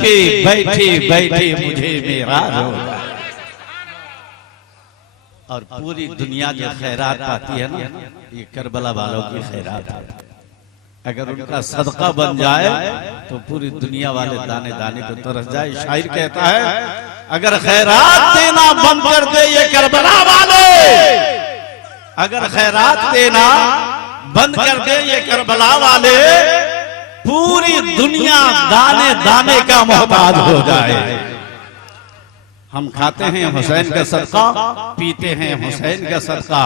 के बैठे बैठे मुझे मेरा हो जाए। और पूरी दुनिया जो खैरात पाती है ना, ये करबला वालों की खैरात है। अगर उनका सदका बन जाए तो पूरी दुनिया वाले दाने दाने को तरस जाए। शायर कहता है, अगर खैरात देना बंद कर दे ये करबला वाले, अगर खैरात देना बंद कर दे ये करबला वाले, पूरी दुनिया दाने दाने का मोहताज हो जाए। हम खाते हैं हुसैन का सदका, पीते हैं हुसैन का सदका,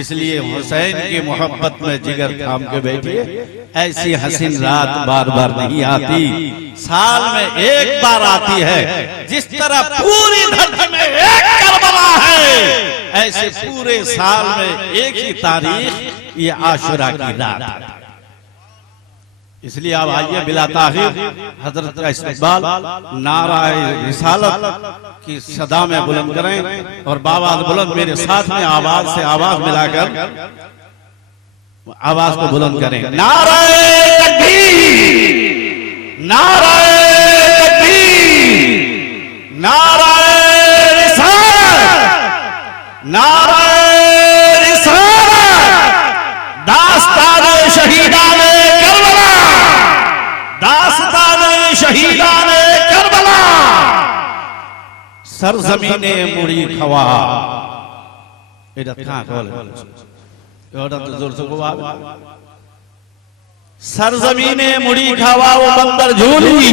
इसलिए हुसैन की मोहब्बत में जिगर थाम के बैठिए। ऐसी हसीन रात बार बार नहीं आती, साल में एक बार आती है। जिस तरह पूरी धरती में एक करबला है, ऐसे पूरे साल में एक ही तारीख ये आशुरा की रात है। इसलिए आप आइए बिला ताखीर हजरत का इस्तकबाल नाराए रिसालत की सदा में बुलंद करें और बाबा बुलंद मेरे साथ में आवाज से आवाज मिलाकर आवाज को बुलंद करें। नाराए तकबीर, नाराए तकबीर, नाराए रिसालत, नाराए रिसालत, दास्तान शहीदाने करबला, दास्तान शहीदाने करबला, सरजमीने मुड़ी खवा। এটা কাঁ বলে ওটা তো জোর से बोल। सरजमीने मुड़ी खवा वो बंदर झूली,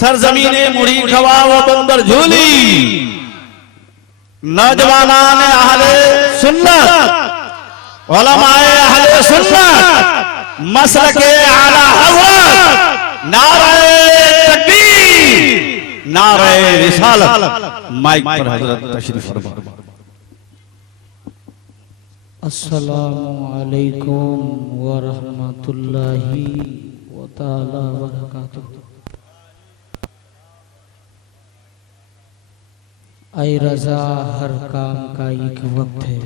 सरजमीने मुड़ी खवा वो बंदर झूली। नौजवानान अहले सुन्नत, उलमाए अहले सुन्नत, मसलके आला हज़रत, नारे तकबीर, नारे रिसालत। माइक पर हजरत तशरीफ फरमा। अस्सलामु अलैकुम व रहमतुल्लाहि व तआला व बरकातुहू। ऐ रज़ा, हर काम का एक वक्त है,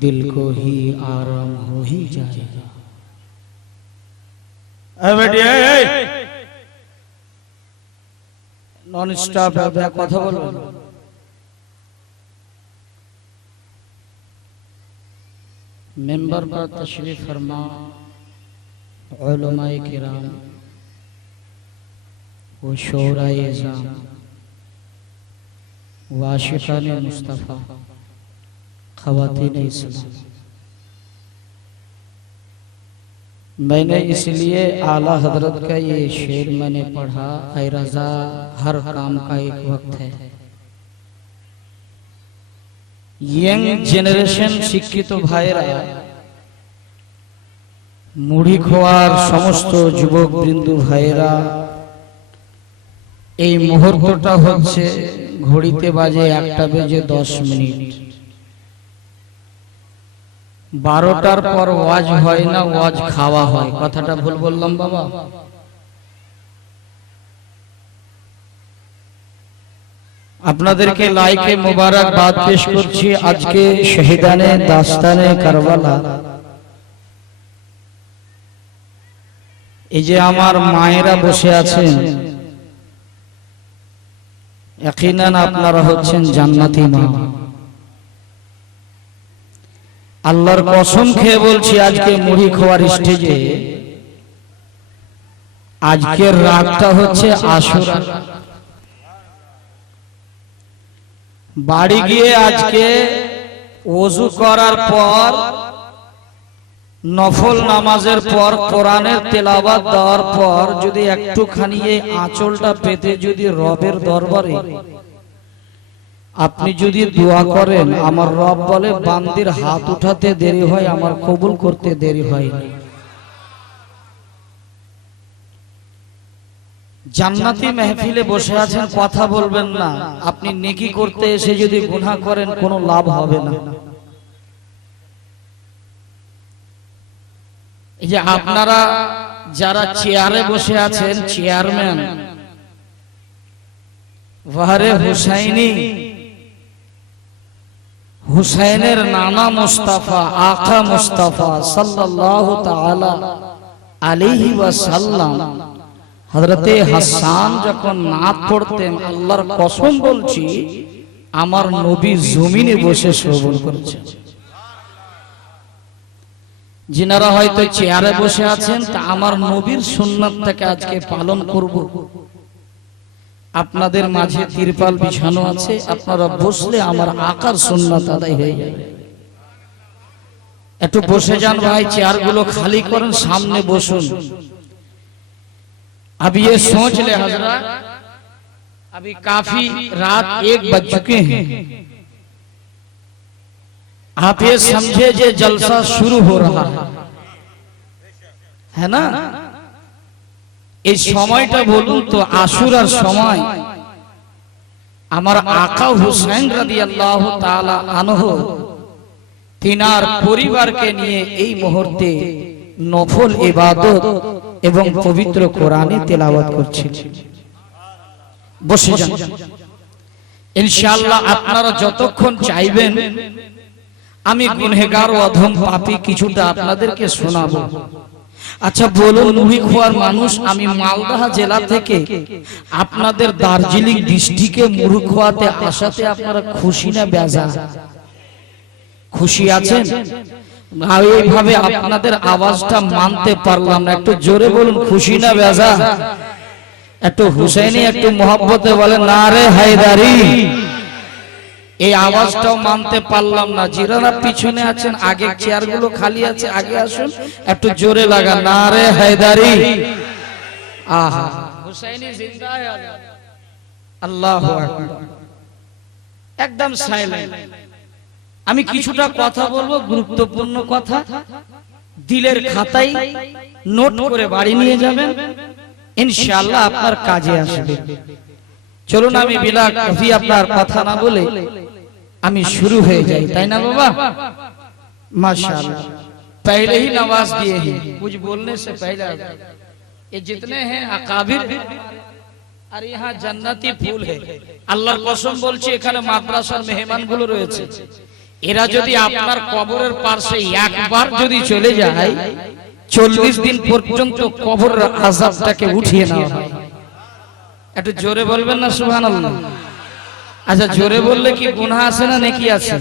दिल को ही आराम हो ही जाएगा। नॉन स्टॉप है, कथा बोलो। मेंबर पर तशरीफ फरमा उलमाए किराम व शोराए इज़ाम वाशिक़ाने मुस्तफ़ा, ख़वातीन इस्लाम। मैंने इसलिए आला हजरत का ये शेर मैंने पढ़ा, ऐ रज़ा, हर काम का एक वक्त है। यंग জেনারেশন শিক্ষিত ভাইরা, মুড়ি খোয়ার সমস্ত যুবক বৃন্দ ভাইরা, এই মুহূর্তটা হচ্ছে ঘড়িতে বাজে 1:10। 12টার পর ওয়াজ হয় না, ওয়াজ খাওয়া হয়। কথাটা ভুল বললাম বাবা? আপনাদেরকে লাইকে মোবারকবাদ পেশ করছি আজকে শহীদানে দাস্তানে কারবালা। এই যে আমার মায়েরা বসে আছেন, ইয়াকিনান আপনারা হচ্ছেন জান্নাতি মা। আল্লাহর কসম খেয়ে বলছি, আজকে মুড়ি খাওয়ার স্টেজে আজকের রাতটা হচ্ছে আশুরা। বাড়ি গিয়ে আজকে ওযু করার পর, নফল নামাজের পর, কোরআনের তেলাওয়াত দেওয়ার পর যদি একটুখানি এই আঁচলটা পেতে যদি রবের দরবারে আপনি যদি দোয়া করেন, আমার রব বলে বান্দির হাত উঠাতে দেরি হয়, আমার কবুল করতে দেরি হয় না। জান্নাতি মেহফিলে বসে আছেন, কথা বলবেন না। আপনি নেকি করতে এসে যদি গুনাহ করেন, কোনো লাভ হবে না। এই যে আপনারা যারা চেয়ারে বসে আছেন, চেয়ারম্যান ওয়ারে হুসাইনি, হুসাইনের নানা মুস্তাফা, আকা মুস্তাফা সাল্লাল্লাহু তাআলা আলাইহি ওয়াসাল্লাম হযরতে হাসান যখন নাত পড়তেন, আল্লাহর কসম বলছি, আমার নবী জমিনে বসে শ্রবণ করেছেন। যিনারা হয়তো চেয়ারে বসে আছেন, তা আমার নবীর সুন্নাতটাকে আজকে পালন করব। আপনাদের মাঝে তিরপাল বিছানো আছে, আপনারা বসলে আমার আকার সুন্নাত আদায় হয়ে যাবে। একটু বসে যান ভাই, চেয়ারগুলো খালি করেন, সামনে বসুন। अब ये सोच ले हजरत, अभी काफी रात 1 बज चुके हैं। आप ये समझे जे जलसा शुरू हो रहा है ना। এই সময়টা বলুন তো আশুরার সময় আমার আকা হুসাইন রাদিয়াল্লাহু তাআলা আনহু তিনার পরিবারকে নিয়ে এই মুহূর্তে নফল ইবাদত এবং পবিত্র কোরআনে তেলাওয়াত করছেন। বসে যান, ইনশাআল্লাহ আপনারা যতক্ষণ চাইবেন আমি গুনহেগার ও অধম পাপী কিছুটা আপনাদেরকে শোনাবো। আচ্ছা বলুন মুহি খোয়ার মানুষ, আমি মালদহ জেলা থেকে আপনাদের দার্জিলিং ডিস্ট্রিক্টে মুড়ি খোয়াতে আসাতে আপনারা খুশি না বেজার? খুশি আছেন? এইভাবে আপনাদের আওয়াজটা মানতে পারলাম না, একটু জোরে বলুন খুশি না বেজার? একটু হুসাইনি একটু মোহাব্বতে বলেন নারে হায়দারি। এই আওয়াজটাও মানতে পারলাম না। যারা পিছনে আছেন, আগে চেয়ারগুলো খালি আছে, আগে আসুন, একটু জোরে লাগা নারে হায়দারি। আহা, হুসাইনি জিন্দা है। আল্লাহু আকবার। একদম সাইলেন্ট। আমি কিছুটা কথা বলবো, গুরুত্বপূর্ণ কথা, দিলের খাতায় নোট করে বাড়ি নিয়ে যাবেন, ইনশাআল্লাহ আপনার কাজে আসবে। চলুন আমি বিলা কফি আপনার কথা না বলে আমি শুরু হয়ে যাই, তাই না বাবা? माशाअल्लाह, पहले ही नवाज दिए हैं, कुछ बोलने से पहले ये जितने हैं अकाबिर আর यहाँ জান্নাতি ফুল है। আল্লাহর কসম বলছি, এখানে মাদ্রাসার মেহমানগুলো রয়েছে, এরা যদি আপনার কবরের পাশে একবার যদি চলে যায়, 40 দিন পর্যন্ত কবরের আযাবটাকে উঠিয়ে নেওয়া হয়। একটু জোরে বলবেন না সুবহানাল্লাহ? আচ্ছা জোরে বললে কি গুনাহ আছে না নেকি আছে?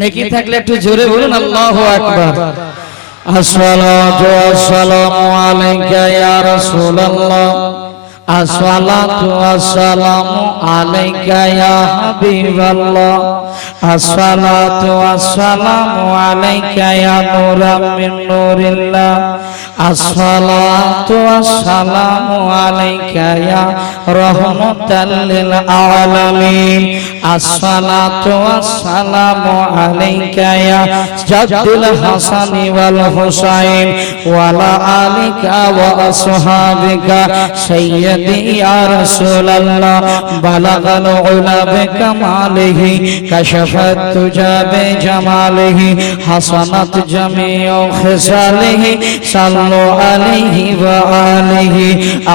নেকি থাকলে একটু জোরে বলুন আল্লাহু আকবার। আসসালাতু ওয়াসসালামু আলাইকা ইয়া রাসূলুল্লাহ, আসসালাতু ওয়াসসালামু আলাইকা ইয়া হাবিবাল্লাহ, আসসালাতু ওয়াসসালামু আলাইকা ইয়া নূরাম মিন নূরিল্লাহ, আসসালাতু ওয়াসসালামু আলাইকা ইয়া রাহমাতাল লিল আলামিন, আসসালাতু ওয়াসসালামু আলাইকা ইয়া জাদ্দুল হাসান ওয়াল হুসাইন ওয়া আলা আলিকা ওয়া আসহাবিকা সাইয়্যিদি ইয়া রাসূলুল্লাহ, বালাগাল উলা বিকামালিহি কাশাফাত তুজা বিজামালিহি হাসানাত জামিউ খিসালিহি সাল্লু আলাইহি ওয়া আলিহি।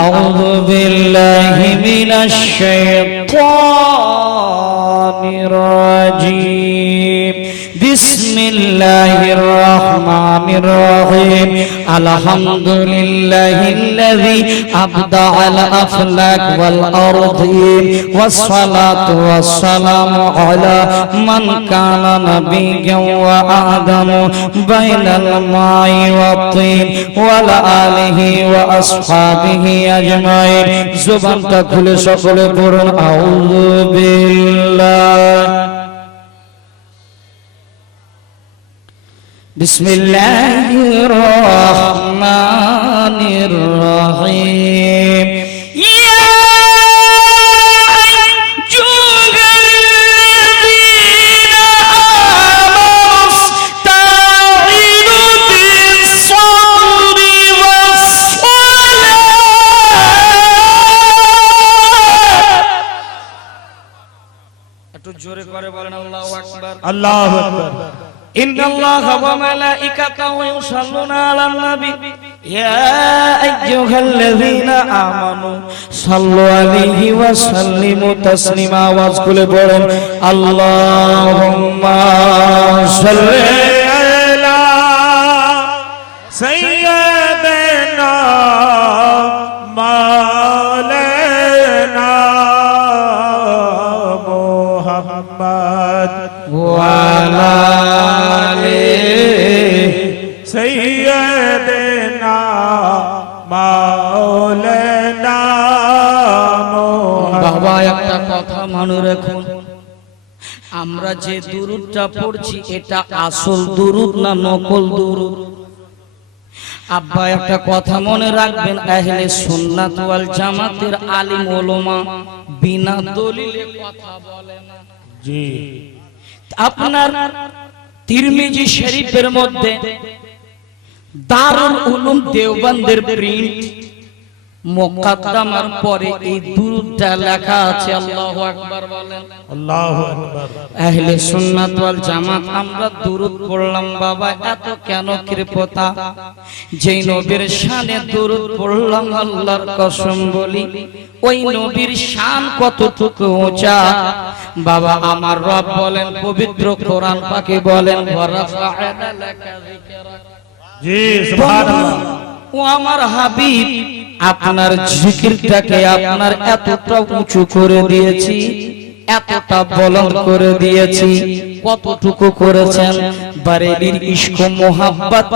আউযু বিল্লাহি মিনাশ শাইতানির রাজীম। বিসমিল্লাহির রহমানির রহিম। আলহামদুলিল্লাহিল্লাযী আবদাআল আফলাক ওয়াল আরদিন ওয়াসসালাতু ওয়াসসালামু আলা মান কানা নাবিয়্যান ওয়া আদামু বাইনাল মাই ওয়াত তিন ওয়া আলা আলিহি ওয়া আসহাবিহি আজমাইন। জবানটা খুলে সকলে পড়ুন আউযু বিল্লাহ। বিসমিল্লাহির রহমানির রহিম। একটু জোরে করে বলেন আল্লাহু আকবার। আল্লাহু আকবার। إن الله وملائكته يصلون على النبي يا أيها الذين آمنوا صلوا عليه وسلموا تسليما। واذكر بولن اللهم صل على سيدنا মাওলানা বাবা একটা কথা মনে রাখুন, আমরা যে দুরুদটা পড়ছি এটা আসল দুরুদ না নকল দুরুদ? আব্বা একটা কথা মনে রাখবেন, আহলে সুন্নাত ওয়াল জামাতের আলিম ওলামা বিনা দলিলে কথা বলে না। জি আপনার তিরমিজি শরীফের মধ্যে দারুল উলুম দেওবন্দের প্রিন্ট মুকদ্দমার পরে এই দুরূদটা লেখা আছে। আল্লাহু আকবার বলেন। আল্লাহু আকবার। আহলে সুন্নাত ওয়াল জামাত আমরা দুরূদ পড়লাম বাবা, এত কেন কৃপতা? যেই নবীর শানে দুরূদ পড়লাম, আল্লাহর কসম বলি ওই নবীর শান কতটুকু উঁচা বাবা। আমার রব বলেন পবিত্র কোরআন পাকে বলেন, ওয়ারাফা'না লাকা যিকরাক। জি সুবহানাল্লাহ। ও আমার হাবিব, আপনার জিকিরটাকে আপনার এতটা উঁচু করে দিয়েছি, এতটা বুলন্দ করে দিয়েছি। কতটুকু করেছেন? বারেলির ইশক মোহাব্বত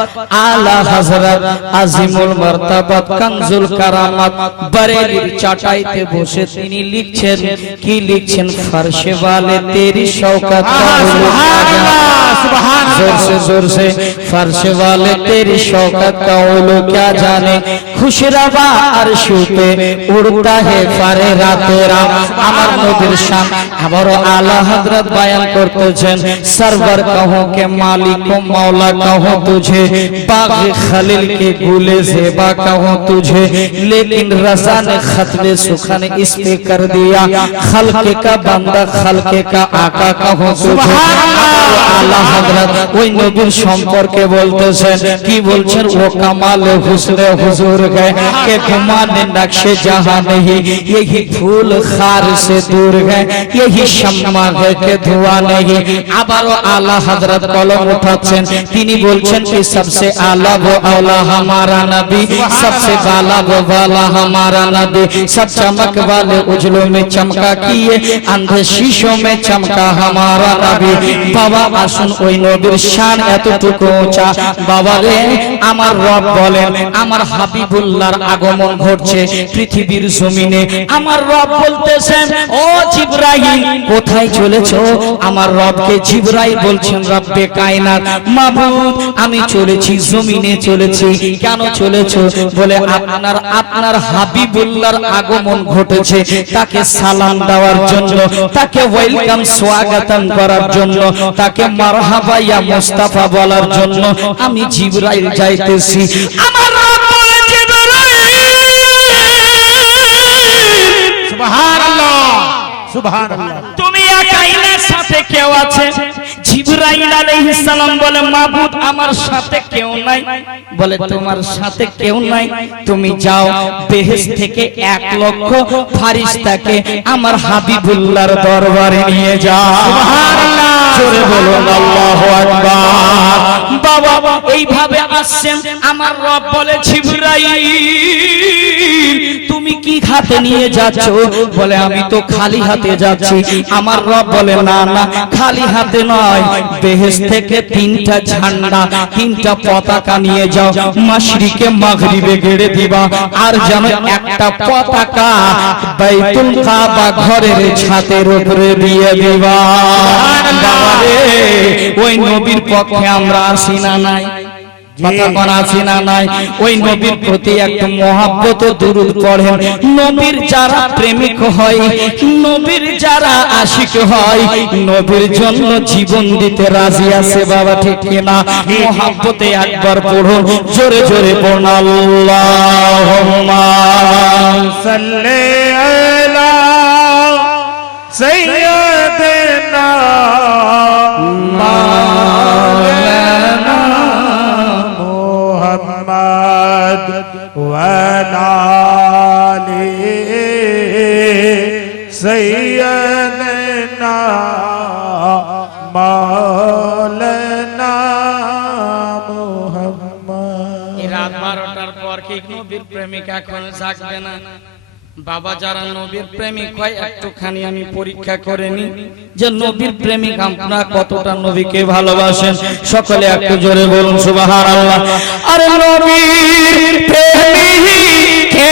আলা হযরত আজিমুল মারতাবাত কানজুল কারামাত বারেলির চাটাইতে বসে তিনি লিখছেন, কি লিখছেন? ফরশে वाले तेरी शौकत का जोर से जोर से फर्श वाले तेरी शौकत का उलू क्या जाने, खुशरवा अर्श पे उड़ता है फारे रातेरा। আমার নবীর শান আবার আলা হযরত বয়ান করতেছেন, सरवर कहो के मालिक को मौला कहो तुझे, बाग खलील के गुले ज़ेबा कहो तुझे, लेकिन रज़ा ने खत्मे सुखन इस पे कर दिया, खल्के का बंदा खल्के का आका कहो तुझे। आला हजरत ওই নবীর সম্পর্কে বলতেছেন, কি বলছেন? ও কামালে হুসনে হুজুর गए के घुमाने नक्शे जहां नहीं, यही फूल खार से दूर गए, यही शम्मा है के धुआं नहीं। আবারও আলা হযরত কলম উঠাচ্ছেন, তিনি বলছেন कि सबसे आला वो औला हमारा नबी, सबसे बाला वो वाला हमारा नबी, सब चमक वाले उजलों में चमका किए, अंधे शीशों में चमका हमारा नबी। বাবা আসুন, ওই নবীর শান এতটুকু উঁচা বাবা রে। আমার রব বলেন, আমার হাবিবুল্লাহর আগমন ঘটছে পৃথিবীর জমিনে। আমার রব বলতেছেন, ও জিবরাইল কোথায় চলেছো? আমার রবকে জিবরাইল বলছেন, রব্বে কায়নাত মাবুদ আমি চলেছি জমিনে চলেছি। কেন চলেছো? বলে আপনার হাবিবুল্লাহর আগমন ঘটেছে, তাকে সালাম দেওয়ার জন্য, তাকে ওয়েলকাম স্বাগতম করার জন্য, তাকে মারহাবা ইয়া মুস্তাফা বলার জন্য আমি জিবরাইল যাইতেছি। আমার রব বলে, জিবরাইল সুবহানাল্লাহ সুবহানাল্লাহ। তুমি একাই না, সাথে কেউ আছে? জিবরাইল আলাইহিস সালাম বলে, মাবুদ আমার সাথে কেউ নাই। বলে তোমার সাথে কেউ নাই, তুমি যাও বেহেশত থেকে 1 লক্ষ ফেরেশতাকে আমার হাবিবুল্লাহর দরবারে নিয়ে যাও। সুবহানাল্লাহ, জোরে বলুন আল্লাহু আকবার। বাবা এইভাবে আসছেন, আমার রব বলে, জিবরাইল তুমি কি হাতে নিয়ে যাচ্ছ? বলে আমি তো খালি হাতে যাচ্ছি। আমার রব বলে, না না খালি হাতে নয়, বেহেশত থেকে 3টা ঝান্ডা 3টা পতাকা নিয়ে যাও, মাশরিকে মাগরিবে গেড়ে দিবা, আর যেন একটা পতাকা বাইতুল কাবা ঘরের ছাদের উপরে দিয়ে দিবা। বাবা রে, ওই নবীর পক্ষে আমরা আসি না নাই? কথা কোন আছি না নাই? ওই নবীর প্রতি একটু মহব্বত ও দুরূদ পড়েন। নবীর যারা প্রেমিক হয়, নবীর যারা আশিক হয়, নবীর জন্য জীবন দিতে রাজি আছে বাবা, ঠিক কি না? মহব্বতে একবার পড়ুন, জোরে জোরে পড়ুন, আল্লাহুম্মা সাল্লি আলা সাইয়্যিদিনা মুহাম্মদ ওয়া আলি সাইয়্যিদিনা মাওলানা মুহাম্মদ। রাত 12টার পর কি নবীর প্রেমিক এখন জাগবে না? বাবা যারা নবীর প্রেমিক হয়, একটুখানি আমি পরীক্ষা করে নি যে নবীর প্রেমিক আপনারা কতটা নবীকে ভালোবাসেন। সকলে একটু জোরে বলুন সুবহানাল্লাহ। আরে নবীর প্রেমিক কে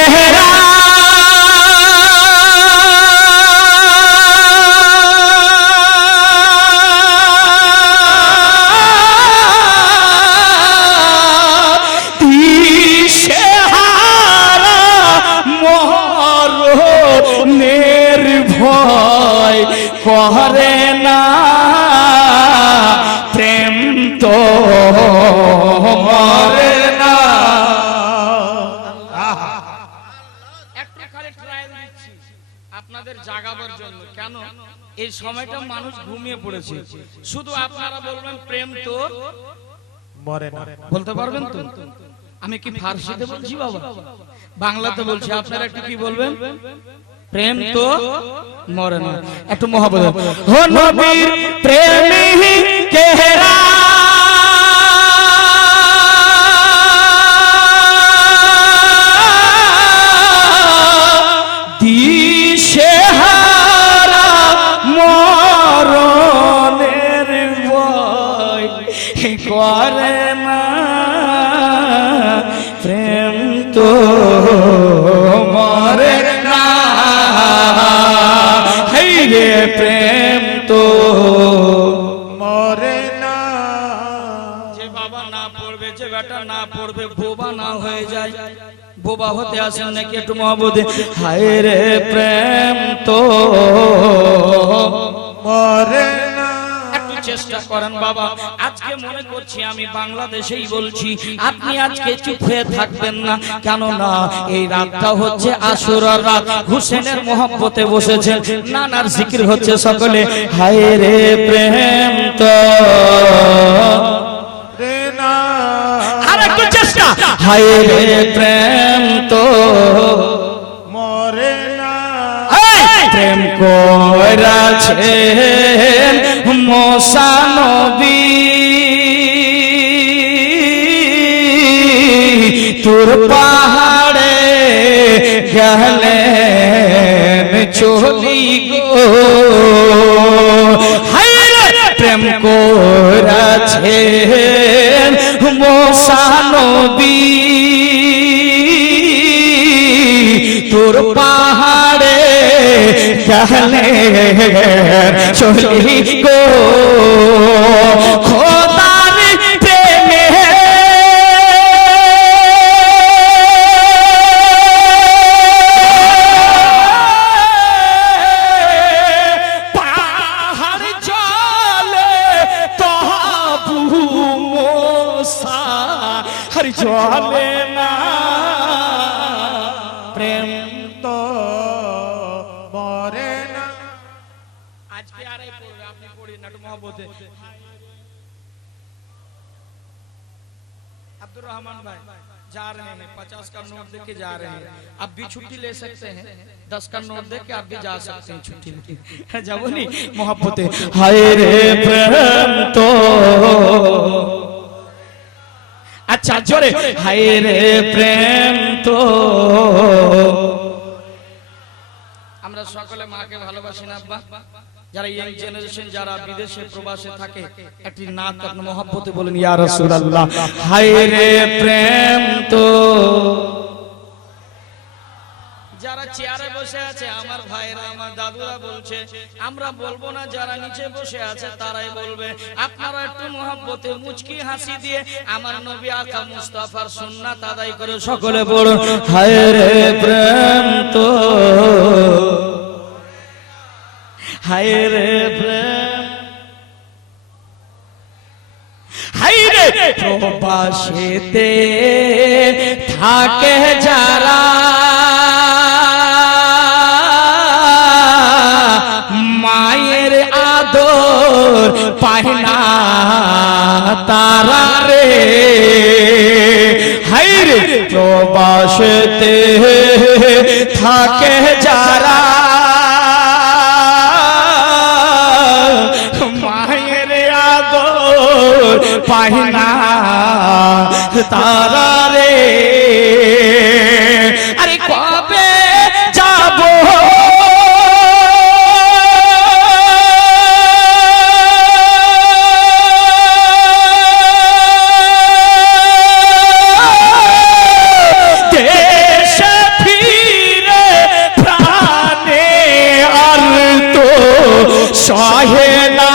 করে না প্রেম তো মরে না। একটু খালি ট্রায়াল দিচ্ছি আপনাদের জাগাবার জন্য। কেন এই সময়টা মানুষ ঘুমিয়ে পড়েছে, শুধু আপনারা বলবেন প্রেম তো মরে না। বলতে পারবেন তো? আমি কি ফার্সিতে বলছি বাবা? বাংলাতে বলছি, আপনারা একটু কি বলবেন? প্রেম তো মরে না। একটু মহব্বত হো নবীর প্রেমী কেহরা দিশেহারা মরণের ভয় করে না প্রেম তো মরে না। হেই রে প্রেম তো মরে না। যে বাবা না পড়বে, যে বেটা না পড়বে, বোবা না হয়ে যায়। বোবা হতে আসেন নাকি? একটু মহব্বতে হায় রে প্রেম তো মরে না। একটু চেষ্টা করেন বাবা। আজকে মনে করছি আমি বাংলাদেশেই বলছি, আপনি আজকে চুপ হয়ে থাকবেন না। কেন না এই রাতটা হচ্ছে আশুরার রাত, হুসেনের মহব্বতে বসেছেন, নানার জিকির হচ্ছে সকলে। হায় রে প্রেম তো রে না। আর একটু চেষ্টা হায় রে প্রেম তো মরে না। প্রেম করেছেন মুসা নবী তোর পাহাড়ে গেলেন চলি গো। হায় রে প্রেম করেছেন মুসা নবী তোর পাহাড়ে গেলেন চলি গো। খোদার প্রেমে পাহাড় জলে তবু মোসা হরি জলে না প্রেম তো মরে না। আজকে আরাই পড়বে, আপনি পড়েন একটু মহব্বতে। अब्दुल रहमान भाई जा रहे हैं, 50 का नोट देके जा रहे हैं। आप भी छुट्टी ले सकते हैं, 10 का नोट देके आप भी जा सकते हैं छुट्टी लेके। जाओ नहीं मोहब्बते हाय रे प्रेम तो अच्छा जोरे हाय रे प्रेम तो আমরা সকলে মাকে ভালোবাসি না আব্বা? যারা ইয়াং জেনারেশন, যারা বিদেশে প্রবাসে থাকে, একটি নাত আপনি মহব্বতে বলেন ইয়া রাসূলুল্লাহ হায় রে প্রেম তো। যারা চেয়ারে বসে আছে আমার ভাইরা, আমার দাদুরা বলছে, আমরা বলবো না, যারা নিচে বসে আছে তারাই বলবে। আপনারা একটু মহব্বতে মুচকি হাসি দিয়ে আমার নবী আকা মুস্তাফার সুন্নাত আদায় করে সকলে বলুন হায় রে প্রেম তো হায় রে প্রেম। হায় রে প্রবাসেতে থাকে যারা মায়ের আদর পায় না তারা রে। হায় রে প্রবাসেতে থাকে যারা মায়ের আদর পায় না তারা রে। আরে কবে যাব দেশে ফিরে প্রাণে আর তো সহে না।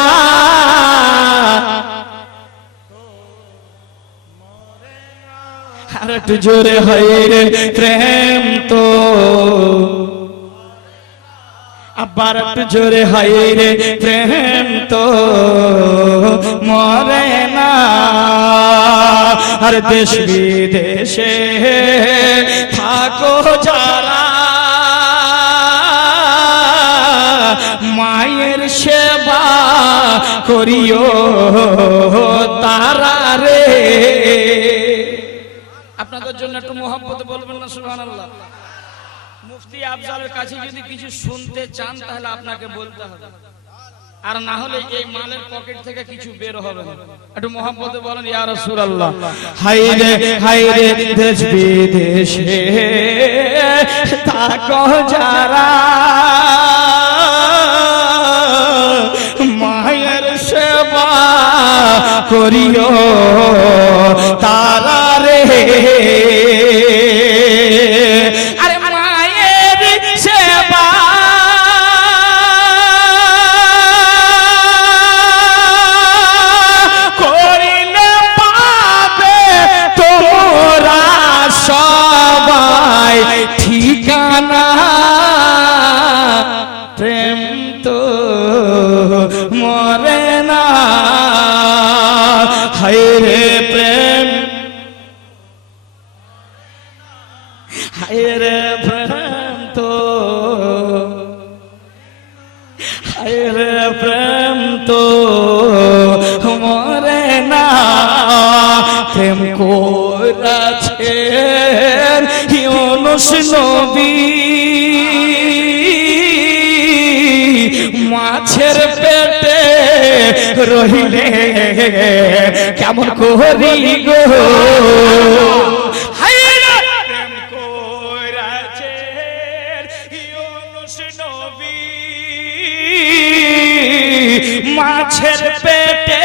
আর একটু জোরে হয় রে প্রেম তো। আবার একটু জোরে হাই রে প্রেম তো মরে না আর দেশ বিদেশে থাকো যারা মায়ের সেবা করিও তারা রে। আপনাদের জন্য একটু মোহাম্মতে বলবেন না সুবহানাল্লাহ। মুফতি আফজালের কাছে যদি কিছু শুনতে চান তাহলে আপনাকে বলতে হবে, আর না হলে এই মালের পকেট থেকে কিছু বের হবে না। একটু মোহাম্মতে বলেন ইয়া রাসূলুল্লাহ। হায় রে দেশ বিদেশে থাকো যারা মায়ের সেবা করিও তারা রে। ঠিকানা প্রেম তো মরে না। হায় রে প্রেম, হায় রে প্রেম তো, হায় রে প্রেম তো মরে না। প্রেম করেছে ইউনুস নবী মাছের পেটে রহিলে কেমন করি গো। প্রেম করেছে ইউনুস নবী মাছের পেটে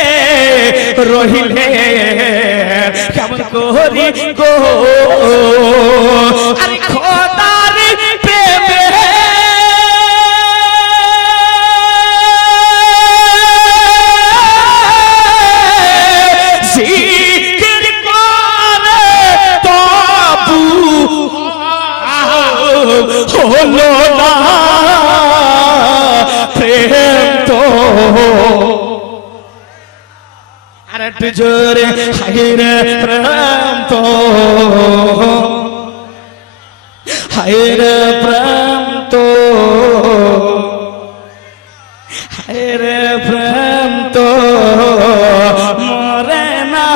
রহিলে কেমন করি গো। আরে খোদার প্রেমে জিকির করে তবু হলো না প্রেম তো। আর একটু জোরে হায় রে প্রেম তো, হায় রে প্রেম তো, হায় রে প্রেম তো মরে না।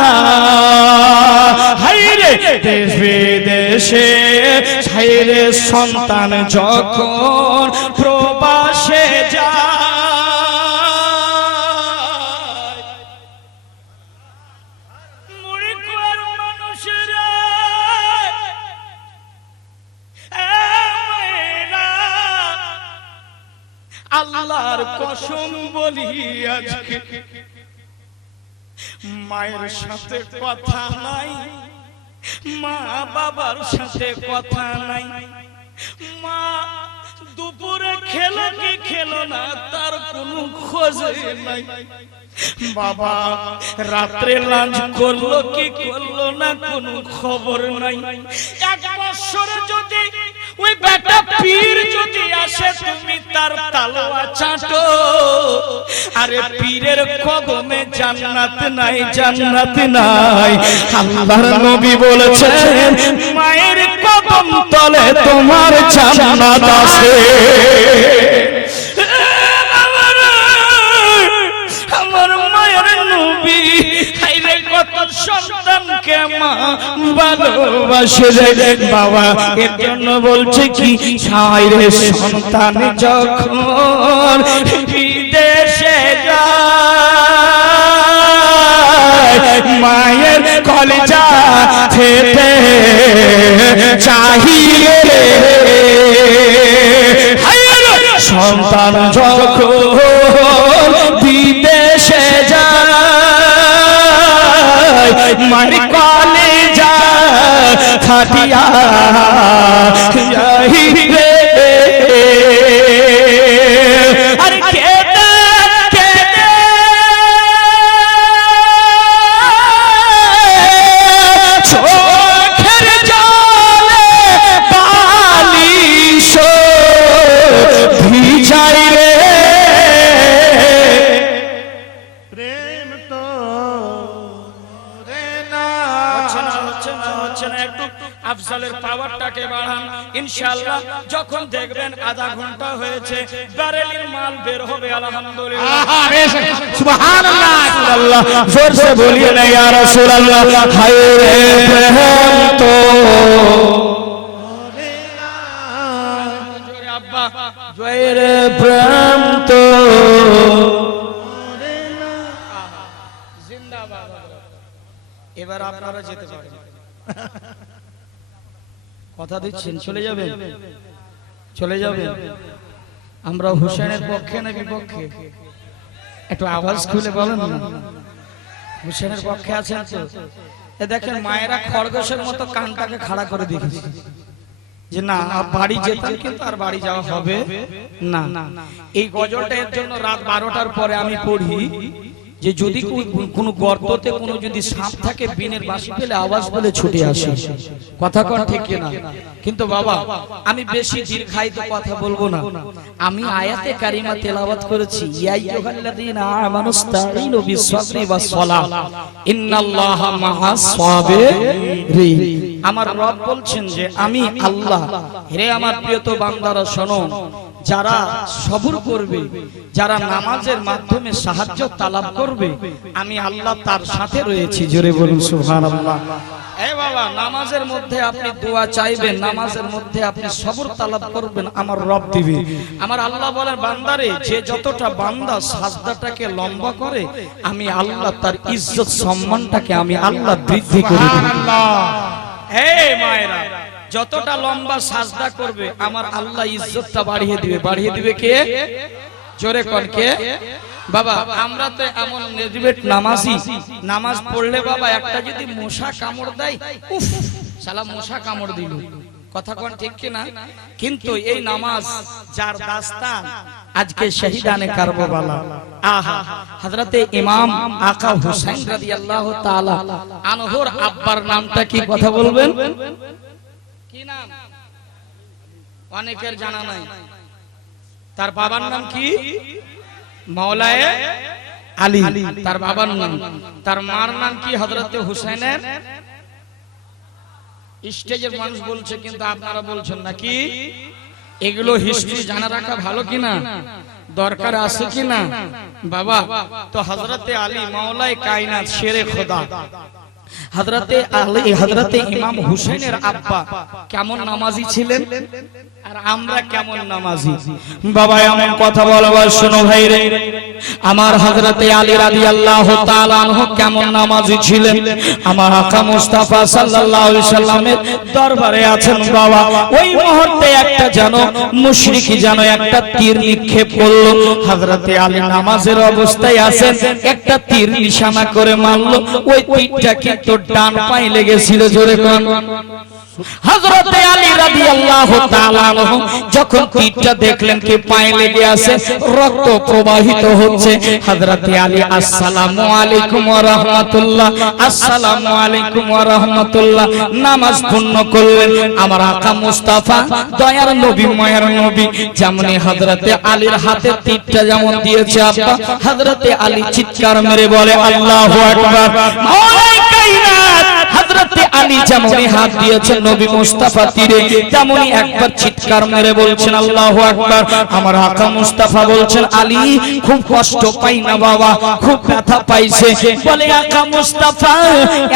হায় রে দেশ বিদেশে, হায় রে সন্তান যখন প্রবাসে যায় আল্লাহর কসম বলি আজকে মায়ের সাথে কথা নাই, মা বাবার সাথে কথা নাই। মা দুপুরে খেলো কি খেলো না তার কোনো খোঁজ নাই। বাবা রাত্রে লাঞ্চ করলো কি করলো না কোনো খবর নাই। এক বছর যদি ওই বেটা পীর যদি আসে তুমি তার তালোয়া চাটো, আরে পীরের কদমে জান্নাত নাই, জান্নাত নাই। আল্লাহর নবী বলেছেন মায়ের কদম তলে তোমার জান্নাত আছে। আমার মায়ের নবী হাইরে কত সন্তানকে মা ভালোবাসে রে বাবা। এর জন্য বলছে কি হাইরে সন্তান যখন বিদেশে যায় মায়ের কলেজা ফেটে চাহিয়ে রে। সন্তান যখন বিদেশে যায় মায়ের কলেজা ফাটিয়া রে। আর কেদে কেদে চোখের জলে বালিশ ভিজায় ইনশাআল্লাহ যখন দেখবেন আধা ঘন্টা হয়েছে বারেলির মাল বের হবে আলহামদুলিল্লাহ। সুবহানাল্লাহ আল্লাহ জোর से बोलिए ना या रसूल अल्लाह। हाय रे प्रेम तो जोरे अब्बा जोए रे प्रेम तो जिंदाबाद। এবার আপনারা যেতে পারেন, কথা দিচ্ছেন চলে যাবেন, চলে যাবেন। আমরা হুসেনের পক্ষে না বিপক্ষে? একটু আওয়াজ খুলে বলেন না। হুসেনের পক্ষে আছেন তো? এ দেখেন মায়েরা খরগোশের মতো কানটাকে খাড়া করে দিয়েছে যে না বাড়ি যেতাম কিন্তু আর বাড়ি যাওয়া হবে না। এই গজলটা এর জন্য রাত 12টার পরে আমি পড়ি যে যদি কোনো গর্ততে কোনো যদি সাপ থাকে বিনের বাঁশি পেলে আওয়াজ পেলে ছুটে আসে। কথা কন ঠিক কিনা? কিন্তু বাবা আমি বেশি দীর্ঘায়িত কথা বলবো না। আমি আয়াতে কারিমা তেলাওয়াত করেছি, ইয়া আইয়ুহাল্লাযীনা আমানুস্তাঈনু বিস-সাবরি ওয়াস-সালাহ ইন্নাল্লাহা মা'আস সাবিরিন। আমার রব বলছেন যে আমি আল্লাহ, হে আমার প্রিয়তম বান্দারা শোনো, যারা সবর করবে, যারা নামাজের মাধ্যমে সাহায্য তালাব করবে, আমি আল্লাহ তার সাথে রয়েছি। জোরে বলুন সুবহানাল্লাহ। এই বাবা নামাজের মধ্যে আপনি দোয়া চাইবেন, নামাজের মধ্যে আপনি সবর তালাব করবেন, আমার রব দিবে। আমার আল্লাহ বলেন বান্দারে যে যতটা বান্দা সাজদাটাকে লম্বা করে আমি আল্লাহ তার ইজ্জত সম্মানটাকে আমি আল্লাহ বৃদ্ধি করে দেব। সুবহানাল্লাহ। এই মায়েরা যতটা লম্বা সাজদা করবে আমার আল্লাহ ইজ্জতটা বাড়িয়ে দিবে। বাড়িয়ে দিবে কে? জোরে কোন কে? বাবা আমরা তো এমন নেজবেট নামাজি, নামাজ পড়লে বাবা একটা যদি মশা কামড় দেয়, উফ শালা মশা কামড় দিল। কথা কোন ঠিক কি না? কিন্তু এই নামাজ যার দাস্তান আজকে শহীদানে কারবালা, আহা হযরতে ইমাম আকা হুসাইন রাদিয়াল্লাহু তাআলা আনহুর আব্বার নামটা কি? কথা বলবেন কি নাম? অনেকের জানা নাই। তার বাবার নাম কি? মাওলায়ে আলী, তার বাবার নাম। তার মার নাম কি? হযরতে হুসাইনের। স্টেজের মানুষ বলছে কিন্তু আপনারা বলছেন না কি? এগুলো হিস্ট্রি জানা রাখা ভালো কিনা, দরকার আছে কিনা বাবা? তো হযরতে আলী মাওলায়ে কায়নাত শেরে খোদা হযরতে আলী, হযরতে ইমাম হুসাইনের আব্বা কেমন নামাজি ছিলেন আর আমরা কেমন নামাজি? বাবা এমন কথা বলবার শোনো ভাই রে, আমার হযরতে আলী রাদিয়াল্লাহু তাআলা আনহু কেমন নামাজি ছিলেন? আমার আকা মুস্তাফা সাল্লাল্লাহু আলাইহি সাল্লামের দরবারে আছেন বাবা। ওই মুহূর্তে একটা যেন মুশরিক যেন একটা তীর নিক্ষেপ করলো। হযরতে আলী নামাজের অবস্থায় আছেন, একটা তীর নিশানা করে মারলো। ওই তীরটা কিন্তু ডান পায়ে লেগেছিল। জোরে কোন হযরতে আলী রাদিয়াল্লাহু তাআলা আনহু যখন তীরটা দেখলেন কি পায়ে লেগে আছে, রক্ত প্রবাহিত হচ্ছে। হযরতে আলী আসসালামু আলাইকুম ওয়া রাহমাতুল্লাহ, আসসালামু আলাইকুম ওয়া রাহমাতুল্লাহ নামাজ পূর্ণ করলেন। আমার আকা মুস্তাফা দয়ার নবী মায়ার নবী যেমনি হযরতে আলীর হাতে তীরটা যেমন দিয়েছে আব্বা, হযরতে আলী চিৎকার মেরে বলে আল্লাহু আকবার। মাওলায়ে কায়নাত হযরতে আলী যেমনি হাত দিয়েছেন নবী মুস্তাফা তীরে, তেমনি একবার চিৎকার মেরে বলছেন আল্লাহু আকবার। আমার আকা মুস্তাফা বলছেন আলী খুব কষ্ট পাই না বাবা, খুব ব্যথা পাইছে। বলে আকা মুস্তাফা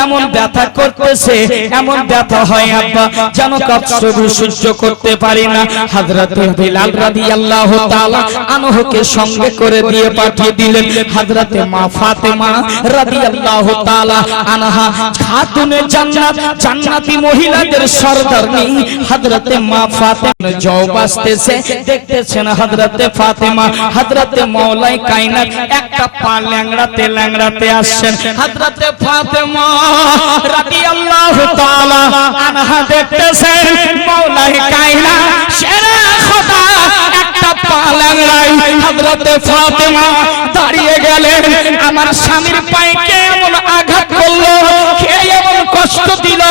এমন ব্যথা করতেছে, এমন ব্যথা হয় আব্বা যেন কষ্ট সহ্য করতে পারি না। হযরতে বিলাল রাদিয়াল্লাহু তাআলা আনহুকে সঙ্গে করে দিয়ে পাঠিয়ে দিলেন হযরতে মা ফাতেমা রাদিয়াল্লাহু তাআলা আনহা খাতুনে জান্নাত, জান্নাতি মহিলাদের সরদারনি হযরতে মা ফাতেমা জও বাসতেছে দেখতেছেন হযরতে ফাতেমা, হযরতে মাওলায়ে কায়নাত একটা পা ল্যাংড়াতে আসছেন। হযরতে ফাতেমা রাদিয়াল্লাহু তাআলা আনহা দেখতেছেন মাওলায়ে কায়নাত শেরে খোদা একটা পা ল্যাংড়ায়। হযরতে ফাতেমা দাঁড়িয়ে গেলেন, আমার স্বামীর পায়ে কে এমন আঘাত করলো, কে এমন কষ্ট দিল?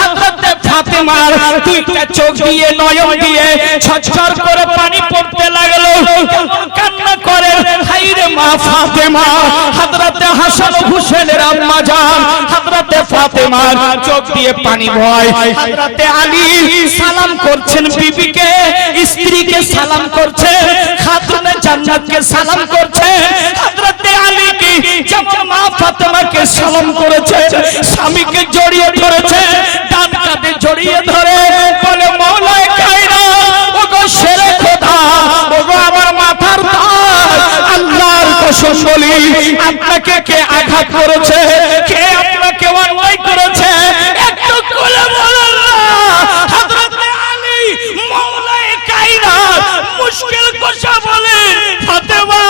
হযরতে ফাতেমার দুইটা চোখ দিয়ে নয়ন দিয়ে ছটছট করে পানি পড়তে লাগলো, কান্না করে হায় রে মা ফাতেমা। হযরতে হাসান হুসেনের আম্মা জান হযরতে ফাতেমার চোখ দিয়ে পানি বয়। হযরতে আলী সালাম করছেন বিবিকে, স্ত্রীকে সালাম করছে, খাতুনে জান্নাতকে সালাম করছে। হযরতে আলী কি যেমন মা ফাতেমাকে সালাম করেছে, স্বামীকে জড়িয়ে ধরেছে, ডান কাঁধে জড়িয়ে ধরে বলে মওলায়ে কায়নাত ওগো শেরে খোদা, ওগো আমার মাথার তাজ, আল্লাহর কসম বলি আপনাকে কে আঘাত করেছে, কে আপনাকে অন্যায় করেছে, একটু খুলে বলুন না। হযরতে আলী মওলায়ে কায়নাত মুশকিল কষা বলে ফাতেমা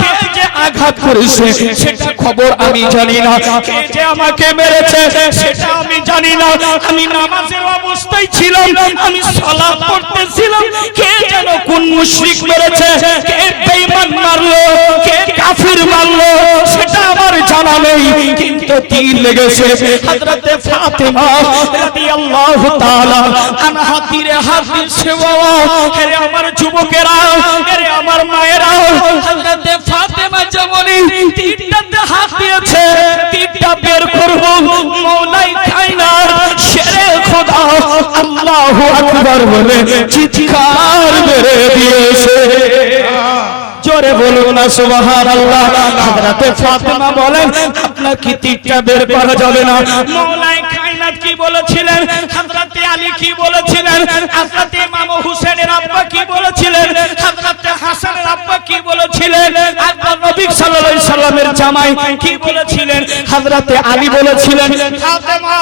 কে যে আঘাত করেছে সেটা খবর আমি জানি না, কে যে আমাকে মেরেছে সেটা আমি জানি না। আমি নামাজের অবস্থায় ছিলাম, আমি সালাত পড়তেছিলাম, কে যেন কোন মুশরিক মেরেছে, কে বেঈমান মারলো, কে কাফির মারলো সেটা আমার জানা নেই, কিন্তু তীর লেগেছে হযরতে ফাতেমা রাদিয়াল্লাহু তাআলা আনহা তীরে হাত দিচ্ছে। বাবা আরে আমার যুবকেরা, আরে আমার মায়েরা, হযরতে ফাতেমা যেমনই তীরটাতে হাত দিয়েছে, তীরটা বের করব মওলাই কায়নাত শেরে খোদা আল্লাহু আকবার বলে চিৎকার মেরে দিয়েছে। জোরে বলুন না সুবহানাল্লাহ। হযরতে ফাতেমা বলেন আপনার কি তীরটা বের করা যাবে না? মওলাই কায়নাত কি বলেছিলেন, হযরতে আলী কি বলেছিলেন, হযরতে ইমাম হোসেনের আব্বা কি বলেছিলেন, হযরতে হাসানের আব্বা কি বলেছিলেন, আল্লাহর নবী সাল্লাল্লাহু আলাইহি সাল্লামের জামাই কি বলেছিলেন? হযরতে আলী বলেছিলেন ফাতেমা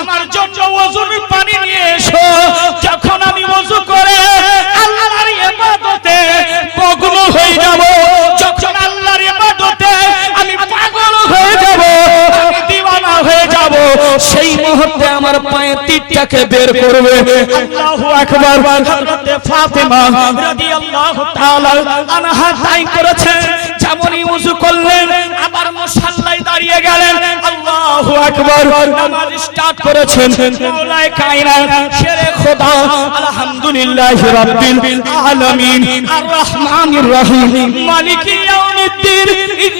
আমার জন্য ওযুর পানি নিয়ে এসো, যখন আমি ওযু করে আল্লাহর ইবাদতে মগ্ন হয়ে যাব, যখন আল্লাহর ইবাদতে আমি পাগল হয়ে যাব, আমি দিওয়ানা হয়ে যাব, সেই মুহূর্তে আমার পায়ে তীরটাকে বের করবে। আল্লাহু আকবার। হযরতে ফাতেমা রাদিয়াল্লাহু তাআলা আনহা তাই করেছেন, যেমনই ওযু করলেন আবার মুসাল্লায় দাঁড়িয়ে গেলেন, আল্লাহু আকবার নামাজ স্টার্ট করেছেন। মওলায়ে কায়নাত শেরে খোদা আলহামদুলিল্লাহি রাব্বিল আলামিন আর রহমানির রহিম মালিকি ইয়াউমিদ্দিন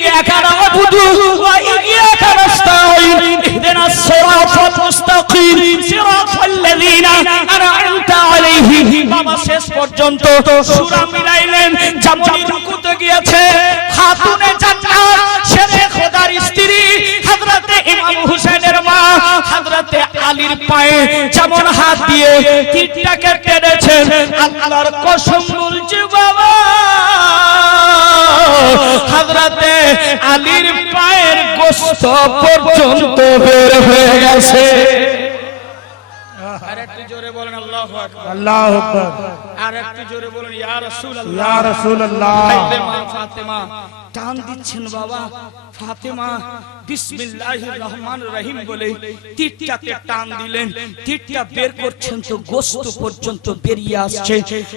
ইয়াকা না'বুদু ওয়া ইয়াকা নাস্তাঈন ইহদিনাস সিরাতাল মুস্তাকিম সিরাতাল লাযিনা আন'আমতা আলাইহিম। বাবা শেষ পর্যন্ত সূরা মিলাইলেন, যেমনই রুকুতে গিয়েছে খাতুনে জান্নাত শেরে খোদার স্ত্রী হযরতে ইমাম হোসেনের মা হযরতে আলীর পায়ে যেমন হাত দিয়ে তীরটাকে টেনেছেন, আল্লাহর কসম বলছি বাবা হযরতে আলীর পায়ের গোশত পর্যন্ত বের হয়ে গেছে। আর একটু জোরে বলেন আল্লাহু আকবার। আল্লাহু আকবার। আর একটু জোরে বলেন ইয়া রাসূলুল্লাহ। ইয়া রাসূলুল্লাহ। ফাতেমা টান দিচ্ছেন বাবা। ফাতেমা বিসমিল্লাহির রহমানির রহিম বলে তীরটাকে টান দিলেন, তীরটা বের করছেন তো গোশত পর্যন্ত বেরিয়ে আসছে।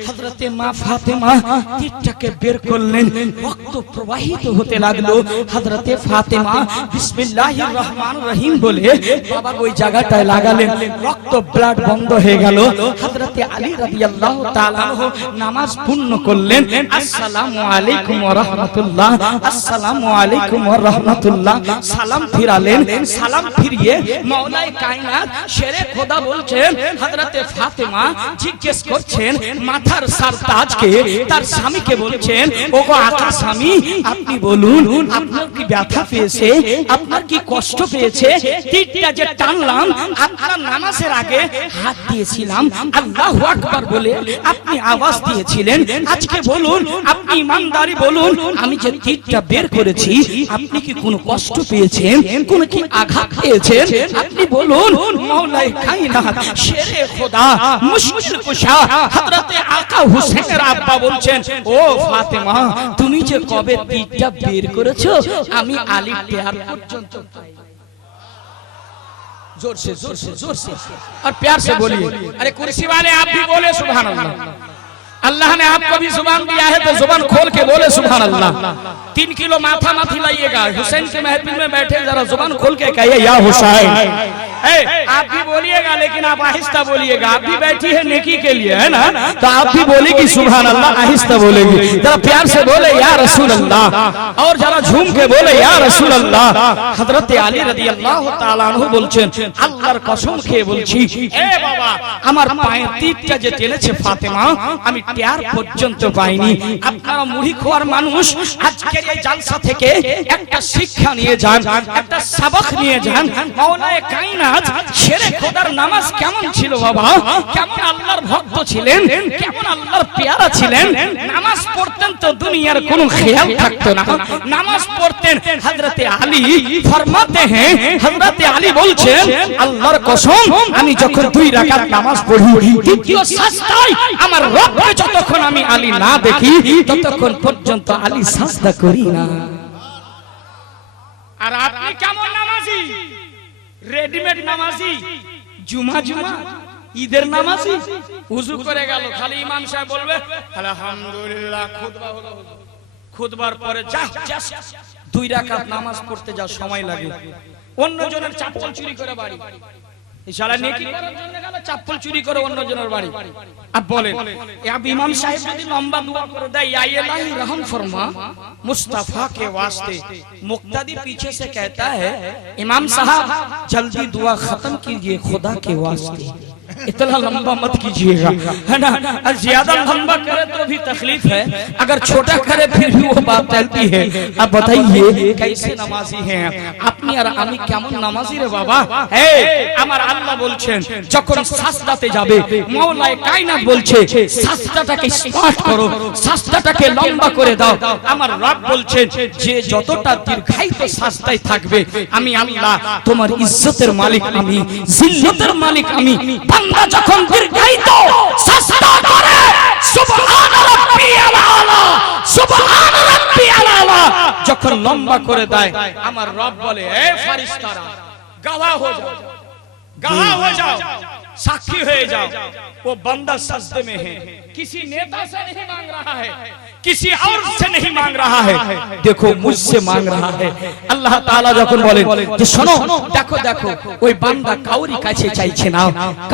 হযরতে মা ফাতেমা তীরটাকে বের করলেন, রক্ত প্রবাহিত হতে লাগলো। হযরতে ফাতেমা বিসমিল্লাহির রহমানির রহিম বলে বাবা ওই জায়গাটায় লাগালেন, রক্ত ব্লাড বন্ধ হয়ে গেল। হযরতে আলী রাদিয়াল্লাহু তাআলা আনহু নামাজ পূর্ণ করলেন। আসসালামু আলাইকুম ওয়া রাহমাতুল্লাহ, আসসালামু আলাইকুম ওয়া রাহমাতুল্লাহ সালাম ফিরালেন। সালাম ফিরিয়ে মওলায়ে কায়নাত শেরে খোদা বলছেন, হযরতে ফাতেমা জিজ্ঞেস করছেন মাথার সারতাজকে, তার স্বামীকে বলছেন ওগো আকা স্বামী আপনি বলুন আপনার কি ব্যথা পেয়েছে, আপনার কি কষ্ট পেয়েছে? তীরটা যে টানলাম আপনার নামাজের আগে হাত দিয়েছিলাম, আল্লাহু আকবার বলে আপনি আওয়াজ দিয়েছিলেন, আজকে বলুন আপনি ইমানদারি বলুন আমি যে তীরটা বের করেছি আপনি কি কোনো কষ্ট পেয়েছেন, কোন কি আঘাত পেয়েছেন? আপনি বলুন। মওলায়ে কায়নাত শেরে খোদা মুশকিল কুশা হযরতে আকা হোসেনের আব্বা বলছেন ও ফাতেমা তুমি যে কবে তীরটা বের করেছো আমি আলী টেয়ার পর্যন্ত পাই। जोर से जोर से जोर से और प्यार से बोलिए। अरे कुर्सी वाले आप भी बोले सुभान अल्लाह। अल्लाह ने आपको भी जुबान दिया है तो जुबान खोल के बोले सुभान अल्लाह। 3 किलो माथा माथी लाइएगा, हुसैन के महफिल में बैठे जरा जुबान खोल के कहिए या हुसैन। आप भी बोलिएगा, लेकिन आप आहिस्ता बोलिएगा। आप भी बैठी है नेकी के लिए, है ना, तो आप भी बोलेगी सुभान अल्लाह, आहिस्ता बोलेगी। जरा प्यार से बोले या रसूल अल्लाह, और जरा झूम के बोले या रसूल अल्लाह। हजरत আলী রাদিয়াল্লাহু তাআলা আনহু বলছেন, আল্লাহর কসম খেয়ে বলছি, এ বাবা, আমার পায়ের তীরটা যে টেনেছে ফাতেমা, আমি টের পর্যন্ত পাইনি। আপনারা মুড়ি খাওয়ার মানুষ, আজকের এই জালসা থেকে একটা শিক্ষা নিয়ে যান, একটা সবক নিয়ে যান। মাওলায়ে কায়নাত শেরে খোদার নামাজ কেমন ছিল বাবা, কেমন আল্লাহর ভক্ত ছিলেন, কেমন আল্লাহর পেয়ারা ছিলেন। নামাজ পড়তেন তো দুনিয়ার কোনো খেয়াল থাকতো না, নামাজ পড়তেন। হযরতে আলী ফরমাতে हैं, হযরতে আলী বলছেন, আল্লাহর কসম আমি যখন 2 রাকাত নামাজ পড়ি, দ্বিতীয় সাজদায় আমার রবকে যতক্ষণ আমি আলী না দেখি, ততক্ষণ পর্যন্ত আলী সাজদা করি না। আর আপনি কেমন নামাজি? রেডিমেড নামাজি, জুমা জুমা ঈদের নামাজি। ওযু করে গেল, খালি ইমাম সাহেব বলবে আলহামদুলিল্লাহ, খুতবা হলো, খুতবার পরে যা 2 রাকাত নামাজ পড়তে যা সময় লাগে, অন্যজনের চাপল চুরি করে বাড়ি, ইশারা নেকি করার জন্য গেল, চাপল চুরি করে অন্যজনের বাড়ি। আপ বলেন, আব ইমাম সাহেব যদি লম্বা দোয়া করে দেয়, ইয়া ইলাহি রহম ফরমা मुस्तफा के वास्ते, मुक्तदी पीछे से कहता है, इमाम साहब जल्दी दुआ खत्म कीजिए खुदा के वास्ते, इतना लंबा मत कीजिएगा, है ना। और ज्यादा लंबा करे तो भी तकलीफ है, अगर छोटा करे फिर भी वो बात चलती है। अब बताइए कैसे नमाजी हैं আপনি আর আমি, কেমন নামাজি রে বাবা। হে আমার আল্লাহ বলছেন, যখন সাজদাতে যাবে, মাওলায়ে কায়নাত বলছে সাজদাটাকে স্মার্ট করো, সাজদাটাকে লম্বা করে দাও। আমার রব বলছেন, যে যতটা দীর্ঘায়িত সাজদায় থাকবে, আমি আল্লাহ তোমার ইজ্জতের মালিক, আমি জিল্লতের মালিক, আমি। বান্দা যখন দীর্ঘায়িত সাজদা করে, সুবহান রাব্বিয়াল আলা, সুবহান রাব্বিয়াল আলা, যখন লম্বা করে দেয়, আমার রব বলে, এ ফেরেশতারা গওয়াহ हो जाओ, गवाह हो जाओ, साक्षी हो जाओ, वो बंदा सजदे में है, किसी नेता से नहीं मांग रहा है, किसी और से नहीं मांग रहा है, देखो मुझसे मांग रहा है। আল্লাহ তাআলা যখন বলেন যে শোনো, দেখো দেখো, ওই বান্দা কাউরি কাছে চাইছে না,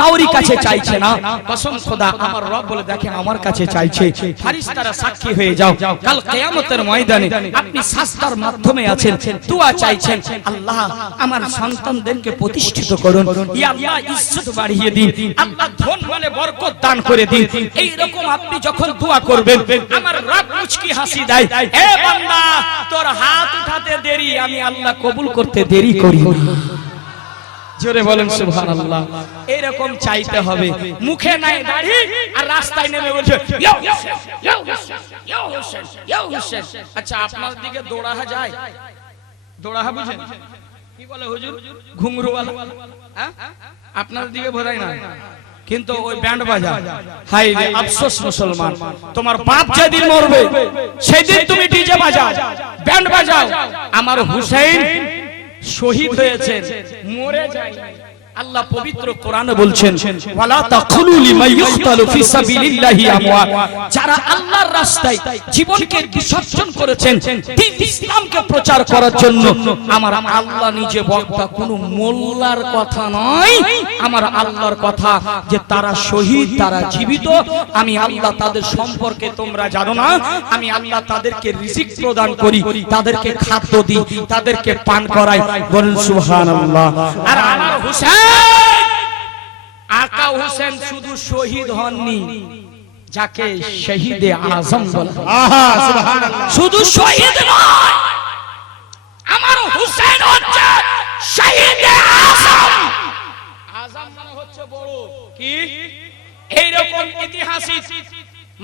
কাউরি কাছে চাইছে না, কসম খোদা আমার রব বলে, দেখেন আমার কাছে চাইছে। ফেরেশতারা সাক্ষী হয়ে যাও, কাল কিয়ামতের ময়দানে আপনি সাজদার মাধ্যমে আছেন, দোয়া চাইছেন, আল্লাহ আমার সন্তানদেরকে প্রতিষ্ঠিত করুন, ইয়া আল্লাহ ইজ্জত বাড়িয়ে দিন, আল্লাহ ধন মানে বরকত দান করে দিন। এই রকম আপনি যখন দোয়া করবেন, আমার রব মুচকি হাসি দেয়, হে বান্দা তোর হাত উঠাতে দেরি, আমি আল্লাহ কবুল করতে দেরি করি। জোরে বলেন সুবহানাল্লাহ। এরকম চাইতে হবে, মুখে নাই দাড়ি আর রাস্তায় নেমে বলছে ইয়া হোসেন, ইয়া হোসেন, ইয়া হোসেন, ইয়া হোসেন। আচ্ছা আপনার দিকে দৌড়াহা যায়? দৌড়াহা বুঝেন কি বলে হুজুর? ঘুঙরুওয়ালা, হ্যাঁ আপনার দিকে বোঝায় না, কিন্তু ওই ব্যান্ড বাজা। হাই রে আফসোস মুসলমান, তোমার বাপ যেদিন মরবে সেদিন তুমি ডিজে বাজাও, ব্যান্ড বাজাও। আমার হুসাইন শহীদ হয়েছেন, মরে যায়। আল্লাহ পবিত্র কোরআনে বলছেন, ওয়ালা তাকুলু লিমান ইউকতালু ফি সাবিলিল্লাহি আমওয়াত, যারা আল্লাহর রাস্তায় জীবনকে বিসর্জন করেছেন দ্বীন ইসলামকে প্রচার করার জন্য। আমার আল্লাহ নিজে বক্তা, কোনো মোল্লার কথা নয়, আমার আল্লাহর কথা, যে তারা শহীদ, তারা জীবিত। আমি আল্লাহ তাদের সম্পর্কে তোমরা জানো না, আমি আল্লাহ তাদেরকে রিজিক প্রদান করি, তাদেরকে খাদ্য দিই, তাদেরকে পান করাই। বলেন সুবহানাল্লাহ। আর আমার হুসাইন, আকা হোসেন শুধু শহীদ হননি, যাকে শহীদে আজম বলে, শুধু শহীদ নয়, আমার হুসেন হচ্ছে শহীদে আজম। আজম মানে হচ্ছে বড়। কি এইরকম ঐতিহাসিক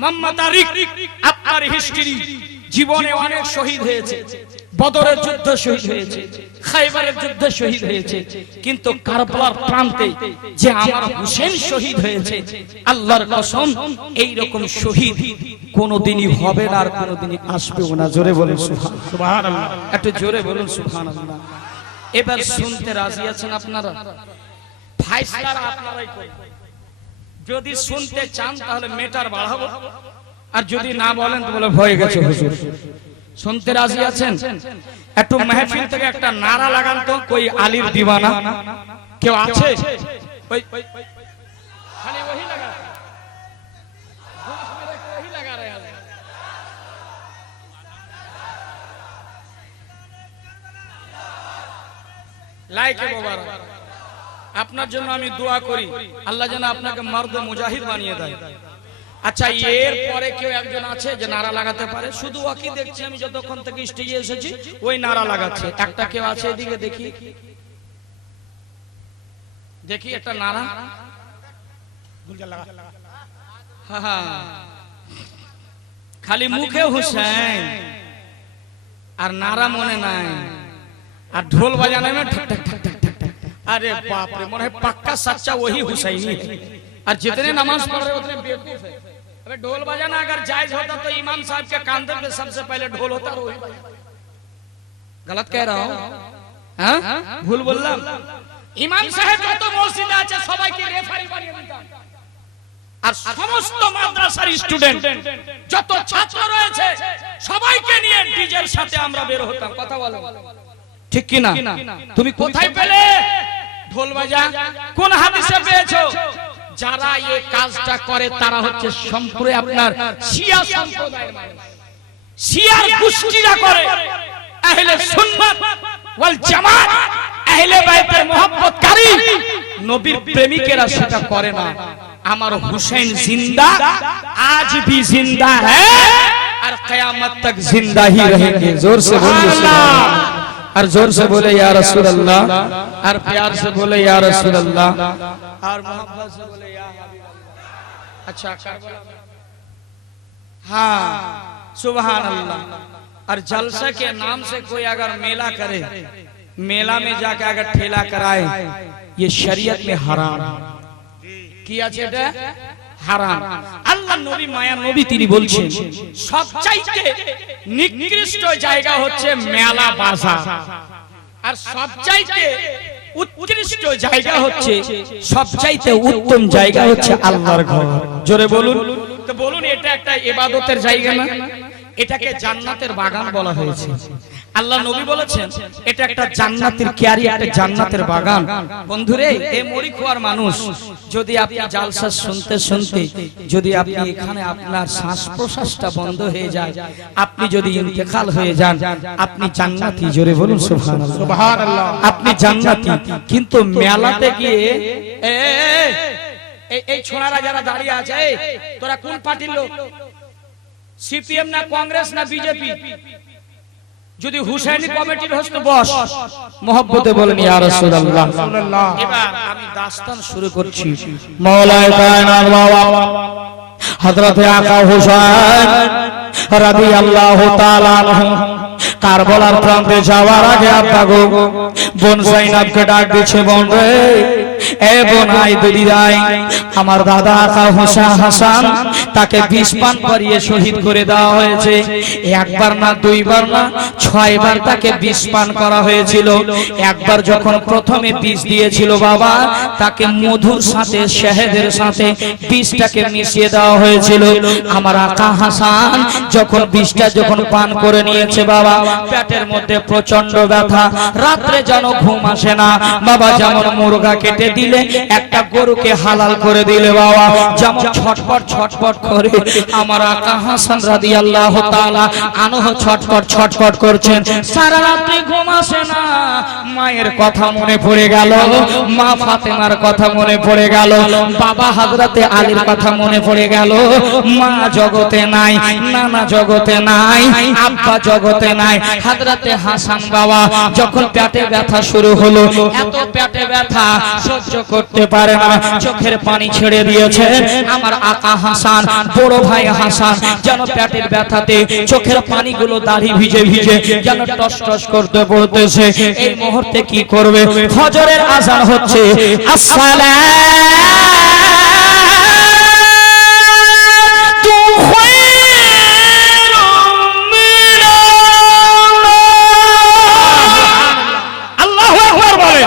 মোহাম্মদ আরিক আপনার হিস্ট্রি জীবনে অনেক শহীদ হয়েছে, বদরের যুদ্ধ শহীদ হয়েছে, খাইবারের যুদ্ধ শহীদ হয়েছে, কিন্তু কারবালার প্রান্তে যে আমার হুসেন শহীদ হয়েছে, আল্লাহর কসম এই রকম শহীদ কোনোদিনই হবে না, আর কোনোদিনই আসবেও না। জোরে বলুন সুবহানাল্লাহ, একটু জোরে বলুন সুবহানাল্লাহ। এবার শুনতে রাজি আছেন আপনারা? ফাইসলা আপনারাই করবেন। যদি শুনতে চান তাহলে মেটার বাড়াবো, আর যদি না বলেন তো বলে হয়ে গেছে হুজুর। শুনতে রাজি আছেন? একটু মেহফিল থেকে একটা নারা লাগান তো, কই আলীর দিওয়ানা। কেউ আছে? ওই খালি वही लगा वही लगा रहे हैं। লাইকে মোবারক, আপনার জন্য আমি দোয়া করি আল্লাহ যেন আপনাকে মর্দ মুজাহিদ বানিয়ে দেয়। আচ্ছা, এর পরে কেউ একজন আছে যে নারা লাগাতে পারে? শুধু ওকে দেখছি আমি যতক্ষণ থেকে স্টেজে এসেছি, ওই নারা লাগাচ্ছে। একটা কেউ আছে এদিকে? দেখি দেখি একটা নারা। খালি মুখে হুসেন আর নারা মনে নাই, আর ঢোল বাজানে में ठक ठक ठक ठक ठक। अरे बाप रे, मन है पक्का सच्चा वही हुसैनी है। और जितने नमाज पढ़ रहे उतने बेवकूफ है। अबे ढोल बजाना अगर जायज होता तो इमाम साहब के कांधे पे सबसे पहले ढोल होता। वही गलत कह रहा हूं? हाँ, भूल बोललाम? इमाम साहब যত মসজিদে আছে সবাইকে রেফারি বানিয়ে দিতাম, আর সমস্ত মাদ্রাসার স্টুডেন্ট যত ছাত্র রয়েছে সবাইকে নিয়ে ডিজের সাথে আমরা বের হতাম। কথা বলো ঠিক কি না? তুমি কোথায় পেলে ঢোল বাজা? কোন হাদিসে পেয়েছো? যারা এই কাজটা করে তারা হচ্ছে সম্পূর্ণ আপনার শিয়া সম্প্রদায়ের মানুষ, শিয়ার গোষ্ঠীরা করে। আহলে সুন্নাত ওয়াল জামাত, আহলে বাইতের মুহাব্বতকারী নবীর প্রেমিকেরা সেটা করে না। আমার হুসैन जिंदा, आज भी जिंदा है और कयामत तक जिंदा ही रहेंगे। जोर से बोलिए सुभान अल्लाह, और जोर से बोले या रसूल अल्लाह, और प्यार से बोले या रसूल अल्लाह, और मोहब्बत से बोले या हबीब अल्लाह। अच्छा, हाँ, सुभान अल्लाह। और जलसे के नाम से कोई अगर मेला करे, मेला में जाकर अगर ठेला कराए, ये शरीयत में हराम কি আছে? এটা হারাম। আল্লাহ নবী, মায়া নবী, তিনি বলছেন সবচাইতে নিকৃষ্ট জায়গা হচ্ছে মেলা বাজার, আর সবচাইতে উৎকৃষ্ট জায়গা হচ্ছে, সবচাইতে উত্তম জায়গা হচ্ছে আল্লাহর ঘর। জোরে বলুন তো, বলুন এটা একটা ইবাদতের জায়গা না? এটাকে জান্নাতের বাগান বলা হয়েছে। আল্লাহ নবী বলেছেন এটা একটা জান্নাতের কিয়ারি, একটা জান্নাতের বাগান। বন্ধুরে, এই মরি খোয়ার মানুষ, যদি আপনি জালসা শুনতে শুনতে যদি আপনি এখানে আপনার শ্বাস প্রশ্বাসটা বন্ধ হয়ে যায়, আপনি যদি ইন্তেকাল হয়ে যান, আপনি জান্নাতি। জোরে বলুন সুবহানাল্লাহ, সুবহানাল্লাহ। আপনি জান্নাতি। কিন্তু মেলাতে গিয়ে এই ছোড়ারা যারা দাঁড়িয়ে আছে, তোরা কোন পার্টির লোক? সিপিএম না কংগ্রেস না বিজেপি? যদি হুসাইনি কমিটির হস্ত বস, মোহব্বতে বলেন ইয়া রাসূলুল্লাহ। এবার আমি দাস্তান শুরু করছি। মাওলায়ে কায়নাত বাবা হযরত আকা হুসাইন রাদিয়াল্লাহু তাআলা আনহু কারবালার প্রান্তে যাওয়ার আগে আব্বা গো বোন জাইনাবকে ডাক দিচ্ছে, বোন রে, এ বোন আই দিদি আই, আমার দাদা আকা হাসান তাকে বিষ পান করিয়ে শহীদ করে দেওয়া হয়েছে। একবার না, দুইবার না, 6 বার তাকে বিষ পান করা হয়েছিল। একবার যখন প্রথমে বিষ দিয়েছিল বাবা, তাকে মধুর সাথে শহদের সাথে বিষটাকে মিশিয়ে দেওয়া হয়েছিল। আমার আকা হাসান যখন বিষটা যখন পান করে নিয়েছে বাবা, পেটের মধ্যে প্রচন্ড ব্যথা, রাত্রে যেন ঘুম আসে না বাবা। যেমন মুরগা কেটে দিলে, একটা গরুকে হালাল করে দিলে বাবা, যেমন ছটপট ছটপট করে আমার আকা হাসান রাদিয়াল্লাহু তাআলা আনহু ছটপট ছটপট করছেন। সারা রাত্রি ঘুম আসে না। মায়ের কথা মনে পড়ে গেল, মা ফাতেমার কথা মনে পড়ে গেল, বাবা হযরতে আলীর কথা মনে পড়ে গেল। মা জগতে নাই, নানা জগতে নাই, আব্বা জগতে নাই। হযরতে হাসান বাবা যখন পেটে ব্যথা শুরু হলো, এত পেটে ব্যথা সহ্য করতে পারে না, চোখের পানি ছেড়ে দিয়েছে। আমার আকা হাসান, বড় ভাই হাসান যেন পেটের ব্যথাতে চোখের পানিগুলো দাড়ি ভিজে ভিজে যেন টস টস করতে পড়তেছে। এই মুহূর্তে কি করবে? ফজরের আযান হচ্ছে, আসসালাতু খায়রুম মিনাল্লাহ। আল্লাহু আকবার বলে।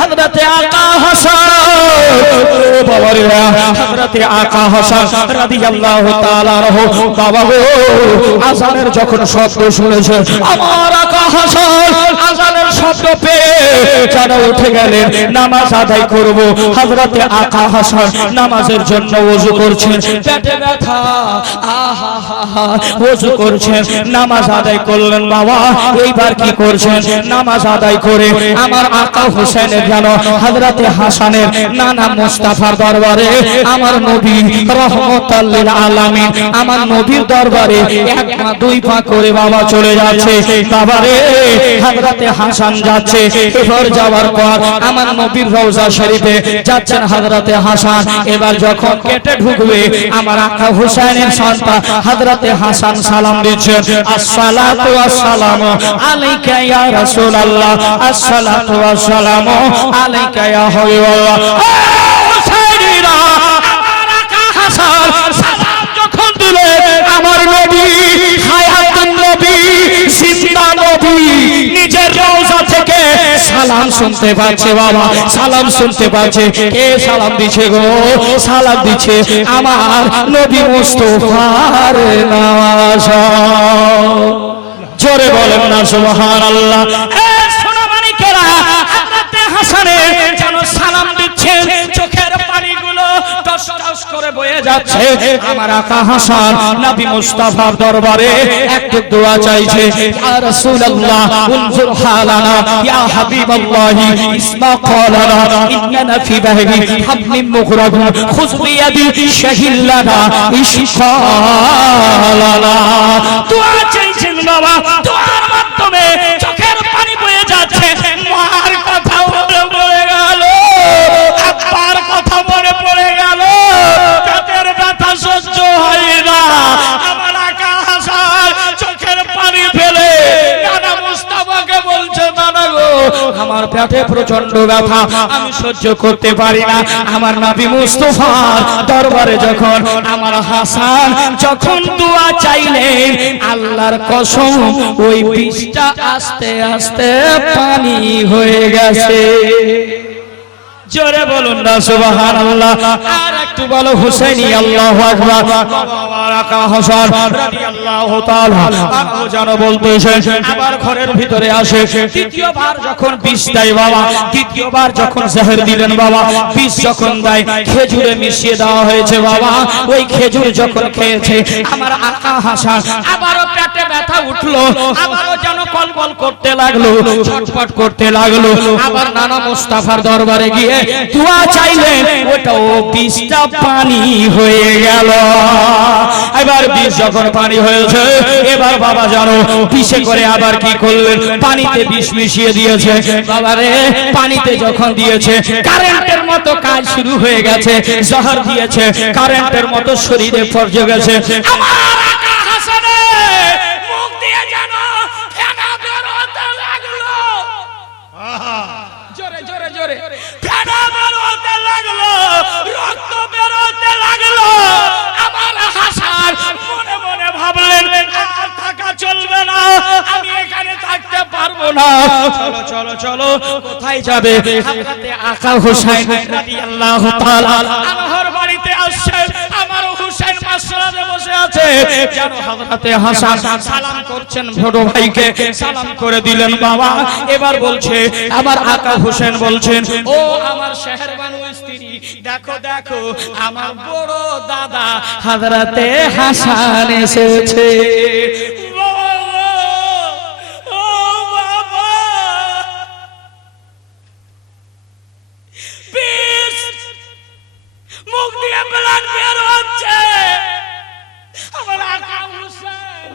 হযরতে আকা হাসান বাবারে, হযরত হযরতে আকা হাসান রাদিয়াল্লাহু তাআলা আনহু বাবা গো আযানের যখন শব্দ শুনেছে আমার আকা হাসান আযানের শব্দ পেয়ে যেন উঠে গেলেন নামাজ আদায় করব। হযরতে আকা হাসান নামাজের জন্য ওযু করছেন, পেটে ব্যথা আহা হা ওযু করছেন, নামাজ আদায় করলেন। বাবা এইবার কি করছেন? নামাজ আদায় করে আমার আকা হোসেনের যেন হযরতে হাসানের নানা মুস্তাফার দরবারে আমার নবী রহমাতুল লিল আলামিন আমার নবীর দরবারে এক পা দুই পা করে বাবা চলে যাচ্ছে। বাবারে হযরতে হাসান যাচ্ছে, এবার যাওয়ার পর আমার নবীর রওজা শরীফে যাচ্ছেন হযরতে হাসান। এবার যখন কেটে ঢুকবে আমার আকা হোসেনের সন্তান হযরতে হাসান সালাম দিচ্ছেন, আসসালাতু ওয়াসসালামু আলাইকা ইয়া রাসূলুল্লাহ, আসসালাতু ওয়াসসালামু আলাইকা ইয়া হাবিবাল্লাহ। হুসাইনিরা আমার আকা হাসান সালাম যখন দিলেন আমার নবী হায়াতুন নবী জিন্দা নবী নিজের রওজা থেকে সালাম শুনতে পাচ্ছে। বাবা সালাম শুনতে পাচ্ছে। কে সালাম দিচ্ছে গো? সালাম দিচ্ছে আমার নবী মুস্তাফার নামাজ। জোরে বলেন না সুবহানাল্লাহ। সোনামানিকেরা হযরতে হাসানের যেন সালাম দিচ্ছেন, চোখের পানিগুলো টস টস করে বয়ে যাচ্ছে। আমার আকা হাসান নবী মুস্তাফার দরবারে একটু দোয়া চাইছে, ইয়া রাসূলুল্লাহ উনজুর হালানা ইয়া হাবিবাল্লাহি ইসমা ক্বালানা ইন্নানা ফি বাহরি হাবলিম মুগরাদুন খুয বিয়াদি শাহিল্লানা ইশকালানা। দোয়া চাইছেন বাবা, দোয়ার মাধ্যমে চোখের পানি বয়ে যাচ্ছে। মার কথা মনে পড়ে গেল, আব্বার কথা মনে পড়ে গেল, পেটের ব্যথা সহ্য হয় না। আমার আকা হাসান চোখের পানি ফেলে নানা মুস্তাফাকে বলছে, নানা গো আমার পেটে প্রচন্ড ব্যথা, আমি সহ্য করতে পারি না। আমার নবী মুস্তাফার দরবারে যখন আমার হাসান যখন দোয়া চাইলেন, আল্লাহর কসম ওই বিষটা আস্তে আস্তে পানি হয়ে গেছে। জোরে বলুন না সুবহানাল্লাহ। আর একটু বলো হুসাইনি আল্লাহু আকবার। আমার আকা হাসান রাদিয়াল্লাহু তাআলা আনহু যেন বলতেছেন, আবার ঘরের ভিতরে আসে। দ্বিতীয়বার যখন বিষ দেয় বাবা, দ্বিতীয়বার যখন জহর দিলেন বাবা, বিষ যখন দেয় খেজুরে মিশিয়ে দেওয়া হয়েছে বাবা। ওই খেজুর যখন খেয়েছে আমার আকা হাসান আবারও পেটে ব্যথা উঠলো, আবারও যেন কলবল করতে লাগলো, ছটফট করতে লাগলো। আবার নানা মুস্তাফার দরবারে গিয়ে দোয়া চাইলেন, ওটাও বিষটা পানি হয়ে গেল। এবার বিষ যখন পানি হয়েছে, এবার বাবা জানো বিষে করে আবার কি করলেন? পানিতে বিষ মিশিয়ে দিয়েছে। বাবারে পানিতে যখন দিয়েছে কারেন্টের মতো কাজ শুরু হয়ে গেছে। জহর দিয়েছে কারেন্টের মতো শরীরে পড়ে গেছে। আমার আকা হাসানের মুখ দিয়ে যেন ফেনা বের হতে লাগলো। জোরে জোরে জোরে ফেনা বের হতে লাগলো, রক্ত বের হতে লাগলো। আমার হাসান মনে মনে ভাবলেন, আর থাকা চলবে না, আমি এখানে থাকতে পারবো না। চলো চলো চলো, কোথায় যাবে? হযরতে আকা হুসাইন রাদিয়াল্লাহু তাআলা আমার বাড়িতে আসছেন। আমার হুসাইন মাসরাতে বসে আছে, যেন হযরতে হাসান সালাম করছেন ছোট ভাইকে, সালাম করে দিলেন বাবা। এবার বলছে আমার আকা হুসাইন বলছেন, ও আমার শেহরবানু স্ত্রী, দেখো দেখো আমার বড় দাদা হযরতে হাসান এসেছে। ও বাবা, মুখ দিয়ে ব্লাড বের হচ্ছে। আমার আকা হুসাইন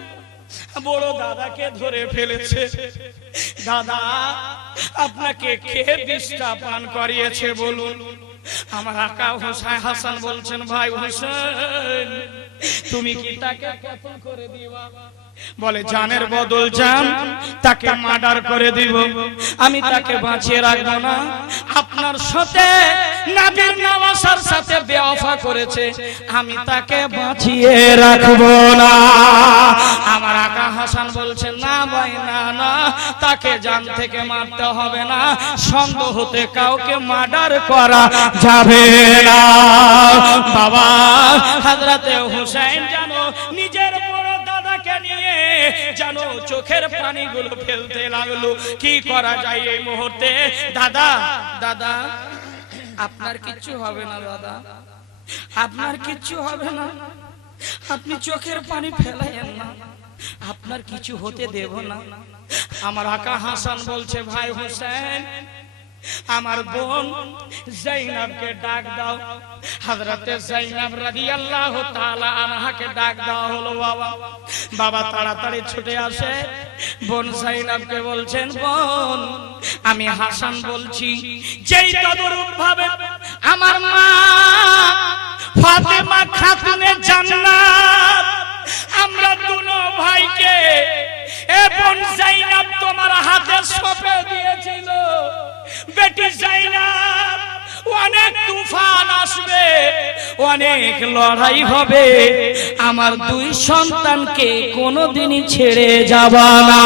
বড় দাদাকে ধরে ফেলেছে। দাদা আপনাকে কে বিষটা পান করিয়েছে বলুন? আমার আকা হুসাইন হাসান বলছেন, ভাই হুসাইন তুমি কি তাকে কতল করে দিবা? বলে জানের বদল জান, তাকে মার্ডার করে দিব, আমি তাকে বাঁচিয়ে রাখবো না। আপনার সাথে নবীর নওয়াসার সাথে বেওয়াফা করেছে, আমি তাকে বাঁচিয়ে রাখবো না। আমার আকা হাসান বলছেন, না ভাই না না, তাকে তাকে জান থেকে মারতে হবে না, সন্দেহতে কাউকে মার্ডার করা যাবে না। বাবা হযরতে হুসাইন জানো নিজের বড় দাদাকে নিয়ে জানো চোখের পানিগুলো ফেলতে লাগলো। কি করা যায় এই মুহূর্তে? দাদা দাদা আপনার কিচ্ছু হবে না, দাদা আপনার কিচ্ছু হবে না, আপনি চোখের পানি ফেলাইয়েন না, আপনার কিছু হতে দেব না। আমার আকা হাসান বলছে, ভাই হোসেন আমার বোন জাইনাবকে ডাক দাও। হযরতে জাইনাব রাদিয়াল্লাহু তাআলা আনহাকে ডাক দেওয়া হলো। বাবা বাবা তাড়াতাড়ি ছুটে আসে, বোন জাইনাবকে বলছেন, বোন আমি হাসান বলছি। যেই তদরূপ ভাবে আমার মা ফাতেমা খাতুনে জান্নাত আমরা দুনো ভাইকে এ বোন জাইনাব তোমার হাতে সঁপে দিয়েছিল। বেটি জাইনাব অনেক তুফান আসবে, অনেক লড়াই হবে, আমার দুই সন্তানকে কোনোদিনই ছেড়ে যাবা না।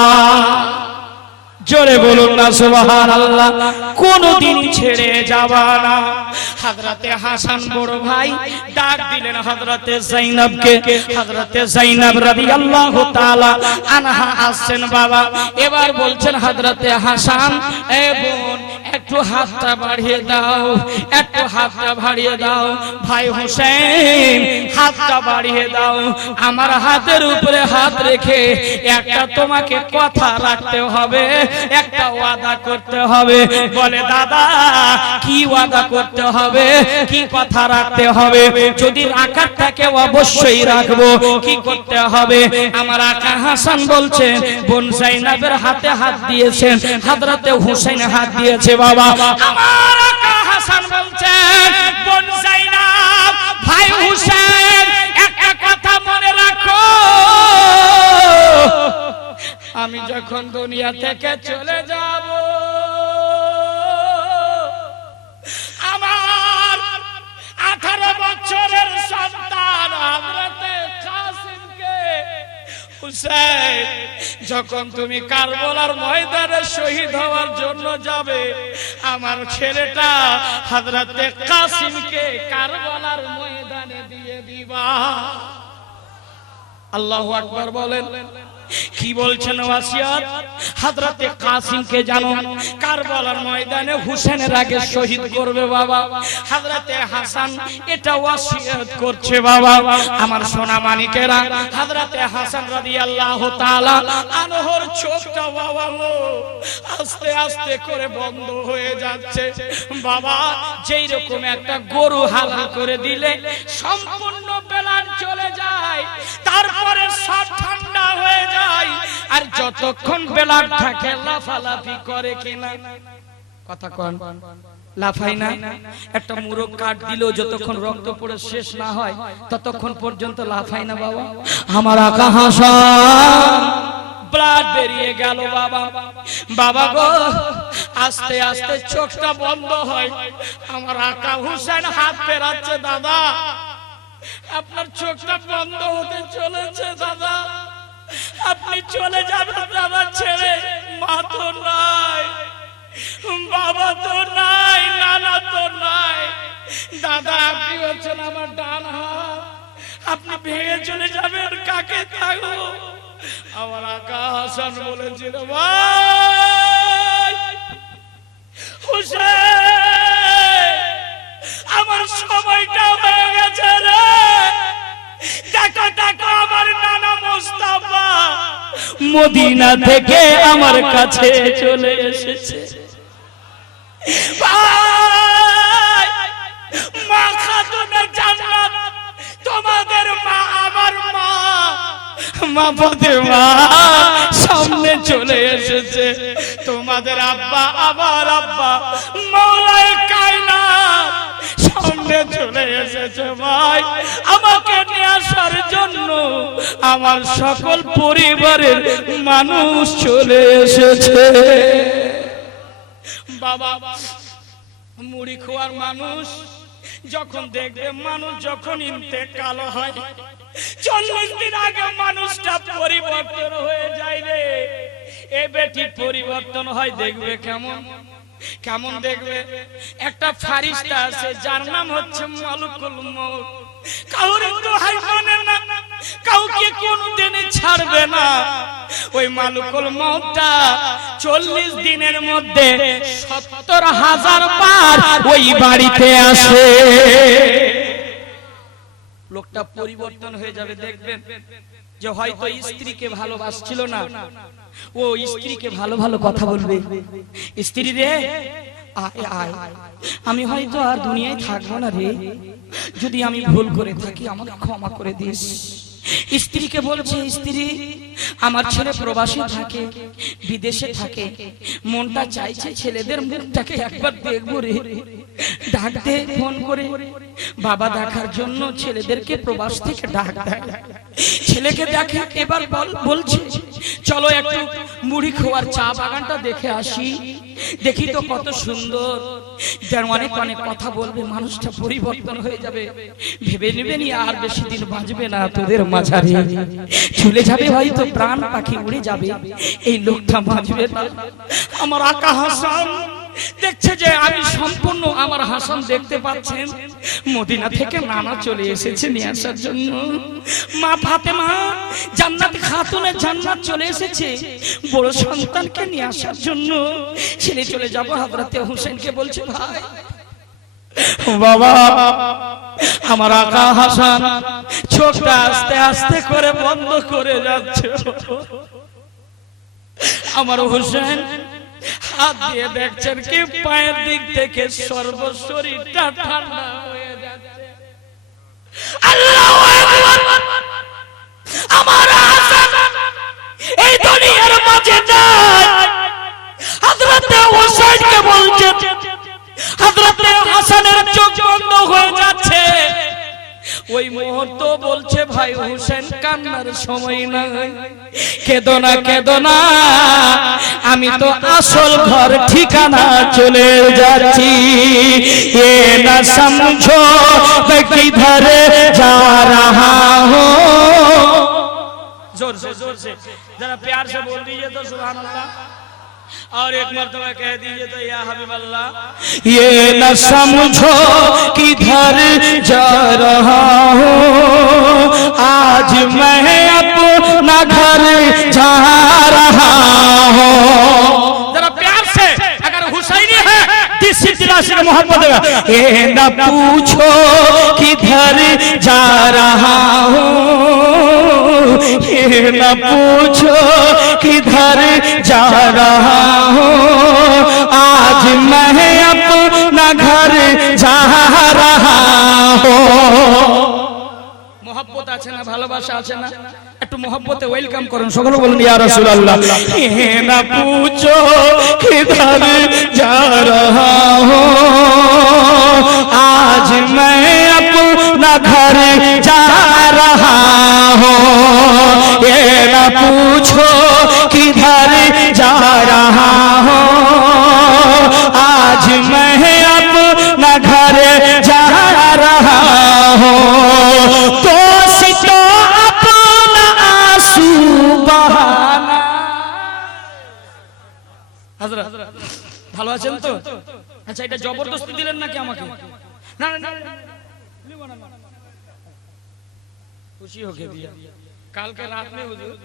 জোরে বলুন না সুবহানাল্লাহ। কোনদিন ছেড়ে যাবা না। হযরতে হাসান বড় ভাই ডাক দিলেন হযরতে জাইনাবকে। হযরতে জাইনাব রাদিয়াল্লাহু তাআলা আনহা আসছেন। বাবা এবার বলছেন হযরতে হাসান, এ বোন একটু হাতটা বাড়িয়ে দাও, একটু হাতটা বাড়িয়ে দাও। ভাই হোসেন হাতটা বাড়িয়ে দাও। আমার হাতের উপরে হাত রেখে একটা তোমাকে কথা রাখতে হবে, একটা ওয়াদা করতে হবে। বলে দাদা কি ওয়াদা করতে হবে, কি কথা রাখতে হবে? যদি রাখার থাকে অবশ্যই রাখবো। কি করতে হবে? আমার আকা হাসান বলছেন, বোন জাইনাবের হাতে হাত দিয়েছেন, হযরতে হুসাইন হাত দিয়েছে। বাবা আমার আকা হাসান বলছেন, বোন জাইনাব ভাই হুসাইন একটা কথা মনে রাখো, আমি যখন দুনিয়া থেকে চলে যাব আমার 18 বছরের সন্তান হযরতে কাসিমকে হুসাইন যখন তুমি কারবালার ময়দানে শহীদ হওয়ার জন্য যাবে, আমার ছেলেটা হযরতে কাসিমকে কারবালার ময়দানে দিয়ে দিবা। আল্লাহু আকবার বলেন। কি বলছেন ওয়াসিয়াত? হযরতে কাসিমকে জানো কারবালার ময়দানে হুসেনের আগে শহীদ করবে। বাবা হযরতে হাসান এটা ওয়াসিয়াত করছে। বাবা আমার সোনা মানিকেরা, হযরতে হাসান রাদিয়াল্লাহু তাআলা আনহর চোখটা বাবা আস্তে আস্তে করে বন্ধ হয়ে যাচ্ছে। বাবা যেই রকম একটা গরু হালাল করে দিলে সম্পূর্ণ বেলান চলে যায়, তারপরে সব ঠান্ডা হয়ে যায়, আর যতক্ষণ বেলার থাকে লাফালাফি করে কিনা? কথা কোন লাফাই না? একটা মুরগ কাট দিল, যতক্ষণ রক্ত পড়ে শেষ না হয় ততক্ষণ পর্যন্ত লাফাই না। বাবা আমার আকা হাসান ব্লাড বেরিয়ে গেল। বাবা বাবা গো আস্তে আস্তে চোখটা বন্ধ হয়। আমার আকা হুসেন হাত ফেরাচ্ছে, দাদা আপনার চোখটা বন্ধ হতে চলেছে, দাদা আপনি চলে যাবেন দাদা ছেড়ে। মা তো নাই, বাবা তো নাই, নানা তো নাই, দাদা আপনি হচ্ছেন আমার ডান হাত, আপনি ভেঙে চলে যাবেন, কাকে থাকবো? আমার আকা হাসান বলেছিল, ভাই হুসেন আমার সময়টা হয়ে গেছে রে। দেখো দেখো আমার নানা মুস্তাফা মদিনা থেকে আমার কাছে চলে এসেছে। মা খাতুনে জান্নাত তোমাদের মা আমার মা, মা ফাতেমা সামনে চলে এসেছে। তোমাদের আব্বা আমার আব্বা মাওলায়ে কায়নাত সামনে চলে এসেছে। ভাই আমাকে নিয়ে আসার জন্য আমার সকল পরিবারের মানুষ চলে এসেছে। বাবা মুড়ি খাওয়ার মানুষ যখন দেখবে মানুষ যখন ইন্তেকাল হয় 40 দিন আগে মানুষটা পরিবর্তন হয়ে যায় রে। এ বেটি পরিবর্তন হয় দেখবে কেমন কেমন দেখবে। একটা ফারিস্তা আছে যার নাম হচ্ছে মালিকুল মউত। কাউরে দোহাই মানে না, কাউকে কোনদিনই ছাড়বে না। ওই মালিকুল মউতটা 40 দিনের মধ্যে 70,000 বার ওই বাড়িতে আসে। লোকটা পরিবর্তন হয়ে যাবে দেখবেন। যে হয়তো স্ত্রীকে ভালোবাসছিল না, ও স্ত্রীকে ভালো ভালো কথা বলবে। স্ত্রী রে আয় আয়, আমি হয়তো আর দুনিয়ায় থাকবো না রে, যদি আমি ভুল করে থাকি আমাকে ক্ষমা করে দিস। স্ত্রীকে বলছে, স্ত্রী আমার ছেলে প্রবাসী থাকে, বিদেশে থাকে, মনটা চাইছে ছেলেদের মুখটাকে একবার দেখবো রে। ডাক দে ফোন করে, বাবা দেখার জন্য ছেলেদেরকে প্রবাস থেকে ডাক দেয়। ছেলেকে দেখে, এবার বলছে চলো একটু মুড়ি খোয়ার চা বাগানটা দেখে আসি, দেখি তো কত সুন্দর। অনেক অনেক কথা বলবে, মানুষটা পরিবর্তন হয়ে যাবে। ভেবে নেবেনি আর বেশি দিন বাঁচবে না, তোদের মাঝারে চলে যাবে, হয়তো প্রাণ পাখি উড়ে যাবে, এই লোকটা বাঁচবে না। আমার আকা হাসান দেখছে যে আমি সম্পূর্ণ, আমার হাসান দেখতে পাচ্ছেন মদিনা থেকে নানা চলে এসেছে নিয়ে আসার জন্য। মা ফাতেমা জান্নাত খাতুনের জান্নাত চলে এসেছে বড় সন্তানকে নিয়ে আসার জন্য। ছেলে চলে যাব, হযরতে হোসেনকে বলছে ভাই বাবা আমার আকা হাসান চোখটা আস্তে আস্তে করে বন্ধ করে যাচ্ছে। আমার হোসেন হাত দিয়ে দেখছেন কি পায়ের দিক থেকে সর্বশরীরটা ঠান্ডা হয়ে যাচ্ছে। আল্লাহু আকবার। আমার হাসান এই দুনিয়ার মাঝে নাই। হযরতে হোসেনকে বলছেন, হযরতে হাসানের চোখ বন্ধ হয়ে যাচ্ছে। ওই মুহূর্ত বলছে ভাই হোসেন কান্নার সময় নাই, কেঁদো না কেঁদো না, আমি তো আসল ঘর ঠিকানা চলে যাচ্ছি। এ না সমঝো मैं किधर जा रहा हूं। जोर से जरा प्यार से बोल दीजिए तो सुभान अल्लाह, और एक मर्तबा कह दीजिए तो या हबीब अल्लाह। ये न समझो किधर जा रहा हूँ, आज मैं अपना घर जा रहा हूँ। जरा प्यार से, अगर हुसैनी है दिल से मोहब्बत है। ये न पूछो किधर जा रहा हूँ, ये न पूछो किधर जा रहा हूँ, आज मैं अपना घर जा रहा हूँ। मोहब्बत আছে না, ভালোবাসা আছে না, একটু मोहब्बते ওয়েলকাম করুন, সকলে বলুন ইয়া রাসূলুল্লাহ। ये न पूछो किधर जा रहा हूँ, आज मैं अपना घर जा रहा हूँ। ये न पूछो किधर जा रहा हूँ, आज मैं अपना घर जा रहा हूँ। तो सितो अपना आंसू बहाना। हजरत ভালো আছেন তো? আচ্ছা এটা জবরদস্তি দিলেন নাকি আমাকে? না না না, खुशी हो गई। कल के रात में हुजूर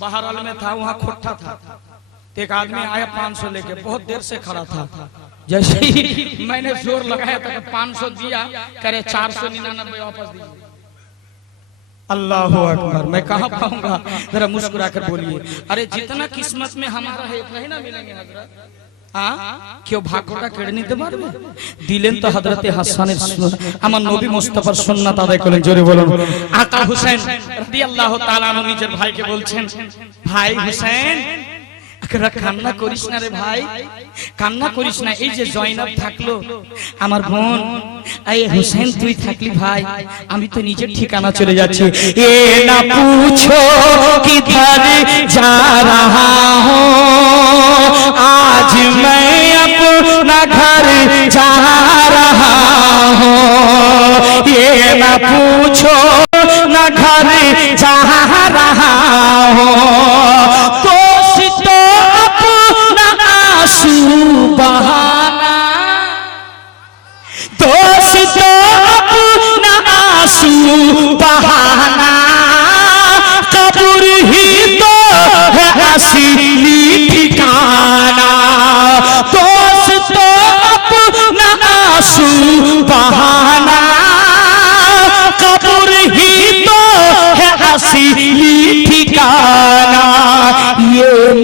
बहरहाल में था, वहाँ खोटा था, एक आदमी आया 500 लेके, बहुत देर से खड़ा था। जैसे ही मैंने जोर लगाया था 500 दिया, करे 499 वापस दीजिए। अल्लाह अकबर। मैं कहाँ पाऊंगा? जरा मुस्कुरा कर बोलिए। अरे जितना किस्मत में हमारा है इतना ही ना मिलेंगे हजरत। কেউ ভাগ্যটা কেড়ে নিতে পারবে? দিলেন তো হযরতে হাসানের আমার নবী মুস্তাফার সুন্নাত আদায় করেন। জোরে বলুন। আকা হোসেন রাদিয়াল্লাহু তাআলা আনহু নিজের ভাইকে বলছেন, ভাই হোসেন কান্না করিস না রে ভাই, কান্না করিস না। এই যে জয়নাব থাকলো আমার বোন, এই হোসেন তুই থাকলি ভাই, আমি তো নিজের ঠিকানা চলে যাচ্ছি। এ না পুছো কিধর যা রাহা হूं, आज मैं अपना घर जा रहा हूँ। ये ना पूछो ना घर जा रहा हूँ, तो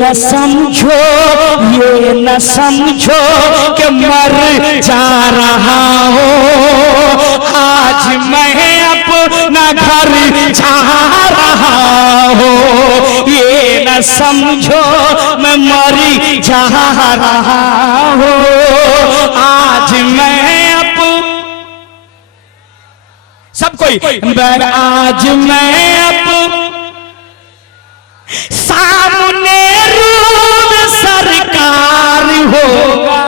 न समझो, ये न समझो कि मर जा रहा हो, आज मैं अपना घर जा रहा हो, ये न समझो मैं मर जा रहा हो, आज मैं सब कोई आज मैं सामने रूप सरकार होगा।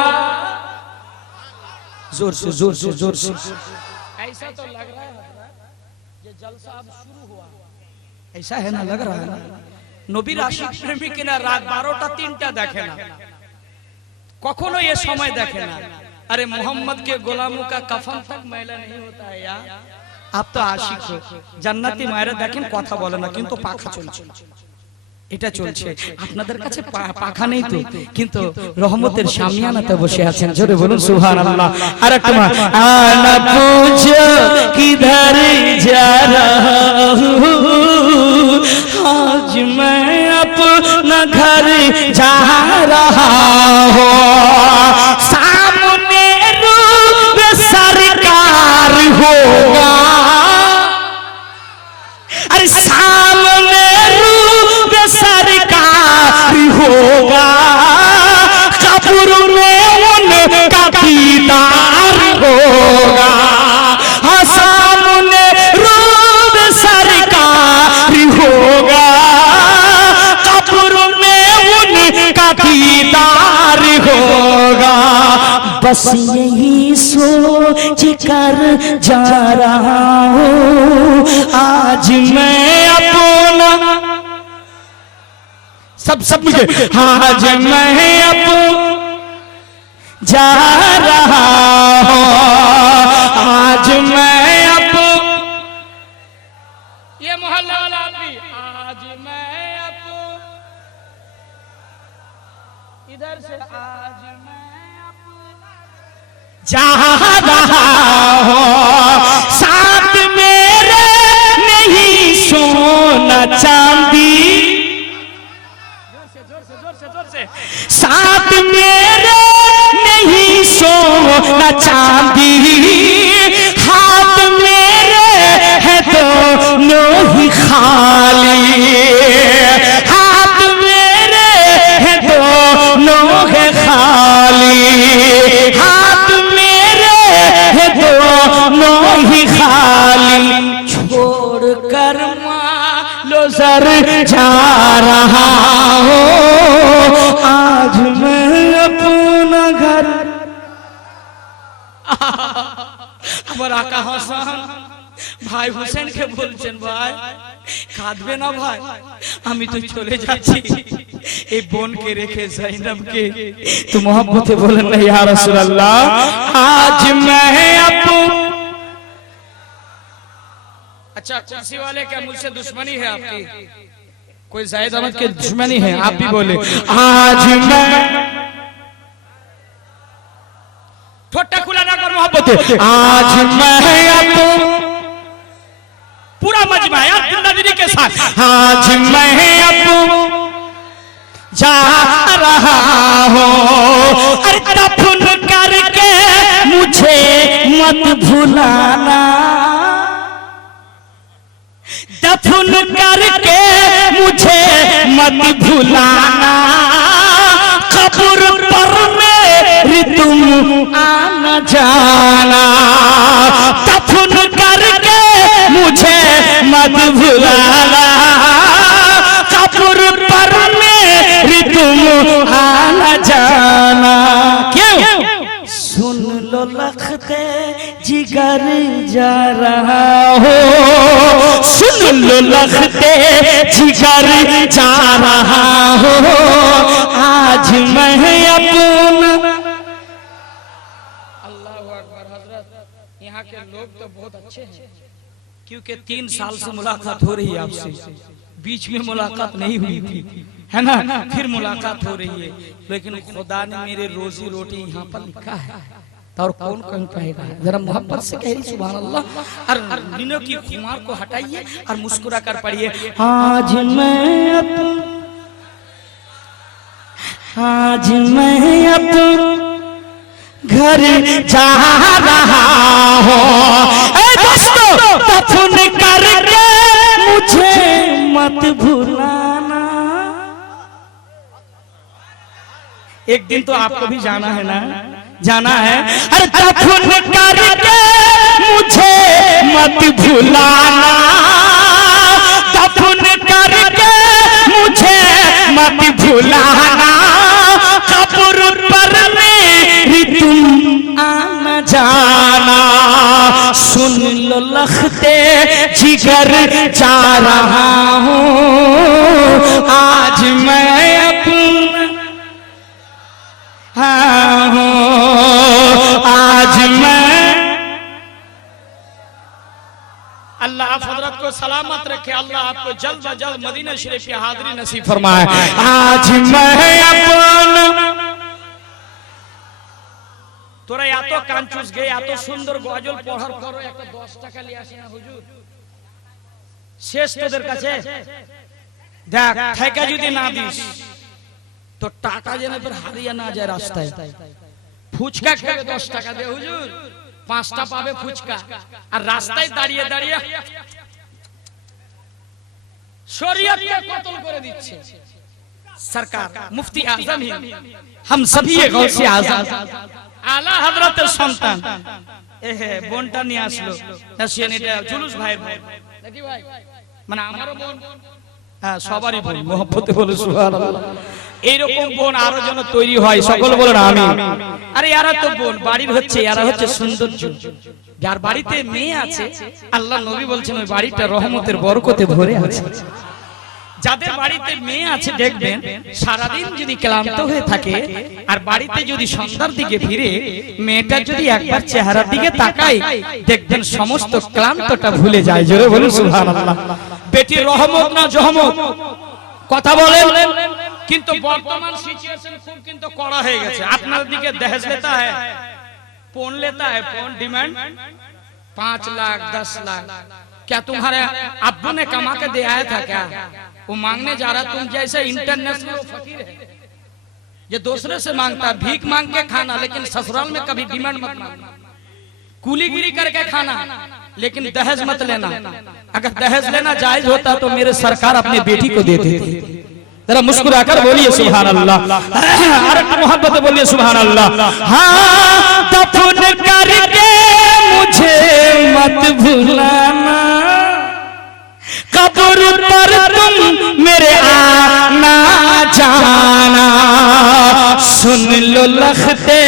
जोर से जोर से जोर से। ऐसा तो लग रहा है ये जलसा अब शुरू हुआ, ऐसा है ना, लग रहा है ना। নবীর আশিক প্রেমী কিনা রাত 12টা 3টা দেখে না, কখনো ये समय দেখে না। अरे मोहम्मद के गुलामों का कफन तक मैला नहीं होता है यार। आप तो आशिक हो, জান্নাতি মায়েরা দেখেন কথা বলে না কিন্তু পাখা চলছে, এটা চলছে। আপনাদের কাছে পাখা নেই তো, কিন্তু রহমতের শামিয়ানাতে বসে আছেন। জোরে বলুন সুবহানাল্লাহ। আর একটা আনা পুজো কিধর যা রহা হুঁ, आज मैं अपना घर जा रहा हूँ, सामने रूप सरकार होगा, अरे सामने रूप सरकार होगा, कब्र में उनका दीदार होगा, हाँ सामने रूप सरकार होगा, कब्र में उनका दीदार होगा। बस यही सोच कर जा रहा हूँ, आज मैं अपना सब मुझे, आज मैं जा रहा हूँ, आज मैं ये मोहल्ला वाला भी, आज मैं इधर से आज मैं जा रहा हूँ, साथ मेरे नहीं सोना चांदी, साथ मेरे नहीं सोना चांदी, हाथ मेरे है दोनों ही खाली, हाथ मेरे है दोनों है खाली, हाथ मेरे है दोनों ही खाली, छोड़ कर मालो सर जा रहा हो, आज मैं अपना घर। আমার আকা হাসান ভাই হোসেন কে বলছেন, ভাই কাঁদবে না ভাই, আমি তো চলে যাচ্ছি, এই বোনকে রেখে জাইনবকে তো मोहब्बते बोलें ना या रसूल अल्लाह, आज मैं अच्छा कुर्सी वाले क्या मुझसे दुश्मनी है आपकी, कोई जायद अहमद के दुश्मनी है, आप भी बोले आज मैं, ठोटा खुला ना कर मोहब्बत, आज मैं पूरा मजमा है अब्दुल्ला दीदी के साथ, आज मैं जा रहा हूँ, अरे दफन करके मुझे मत भुलाना, दफन करके मुझे मत भुलाना, कब्र पर मेरी तुम आना जाना, दफन करके मुझे मत भुलाना, कब्र पर मेरी तुम आना जाना। क्यों? सुन लो लखते जिगर जा रहा हो, सुन लो लखते जिगर जा रहा हो, आज मैं अपना। अल्लाह अकबर। हजरत यहाँ के लोग तो बहुत अच्छे हैं, क्योंकि 3 साल से मुलाकात हो रही है आपसे, बीच में मुलाकात नहीं हुई थी, है ना, फिर मुलाकात हो रही है, लेकिन खुदा ने मेरे रोजी रोटी यहाँ पर लिखा है, और कौन कौन कहेगा, जरा मोहब्बत से कह रही सुभान अल्लाह। और दिनों की खुमार को हटाइए और मुस्कुरा कर पढ़िए, आज मैं आज मैं अपने घर जा रहा हूँ। ए दोस्तों, दफन करके मुझे मत भुलाना। एक दिन तो आपको भी जाना है ना, जाना है। अरे दफन करके मुझे मत भुलाना, दफन करके मुझे मत भुलाना, कब्र पर मेरी तुम आना जाना। सुन लो लखते जिगर जा रहा हूँ, आज मैं अपना हूँ, आज मैं। अल्लाह आप हजरत को सलामत रखे, अल्लाह आपको जल्द से जल्द मदीना शरीफ की हाजिरी नसीब फरमाए। आज मैं अपना তোরা এত কাঞ্চুস গে, এত সুন্দর গজল পড়ার পরও একটা 10 টাকা নিয়ে আসে না হুজুর, শেষ তোদের কাছে। দেখ টাকা যদি না দিস তো টাকা যেন তোর হারিয়ে না যায় রাস্তায়। ফুচকা খেয়ে 10 টাকা দে হুজুর, 5টা পাবে ফুচকা, আর রাস্তায় দাঁড়িয়ে দাঁড়িয়ে শরীয়তকে কতল করে দিচ্ছে সরকার, মুফতি আজম হিন্দ, हम सभी गौसे आजम আলা হযরতের সন্তান। এহে বোনটা নিয়ে আসলো, নাসিয়ান এটা জুলুস ভাইয়ের বোন নাকি ভাই, মানে আমারও বোন, হ্যাঁ সবারই বোন, মহব্বতে বলে সুবহানাল্লাহ। এইরকম বোন আরো যেন তৈরি হয়, সকল বলেন আমিন। আরে এরা তো বোন বাড়ির হচ্ছে, এরা হচ্ছে সৌন্দর্য। যার বাড়িতে মেয়ে আছে, আল্লাহ নবী বলছেন ওই বাড়িটা রহমতের বরকতে ভরে আছে। যাদের বাড়িতে মেয়ে আছে দেখবেন সারাদিন যদি ক্লান্ত হয়ে থাকে আর বাড়িতে যদি সন্ধ্যার দিকে ফিরে মেয়েটা যদি একবার চেহারার দিকে তাকায়, দেখবেন সমস্ত ক্লান্তটা ভুলে যায়। জোরে বলুন সুবহানাল্লাহ। বেটির রহমত না জহমত, কথা বলেন। কিন্তু বর্তমান সিচুয়েশন খুব কিন্তু কড়া হয়ে গেছে। আপনার দিকে দহেজ लेता है, পণ लेता है, পণ डिमांड 5 लाख 10 लाख। क्या तुम्हारे अब्बू ने कमा के दे आया था क्या? वो मांगने जा रहा, तुम जैसे इंटरनेशनल फकीर है ये दूसरे से मांगता, भीख मांग के खाना, लेकिन ससुराल में कभी डिमांड मत मांगना, कुलीगिरी करके खाना, लेकिन दहेज मत लेना। अगर दहेज लेना जायज होता तो मेरे सरकार अपनी बेटी को देते थे। जरा मुस्कुराकर बोलिए सुभान अल्लाह, अरे मोहब्बत बोलिए सुभान अल्लाह। हाँ दफन करके मुझे मत भुलाना, कब्र पर तुम मेरे आना जाना। सुन लो लखते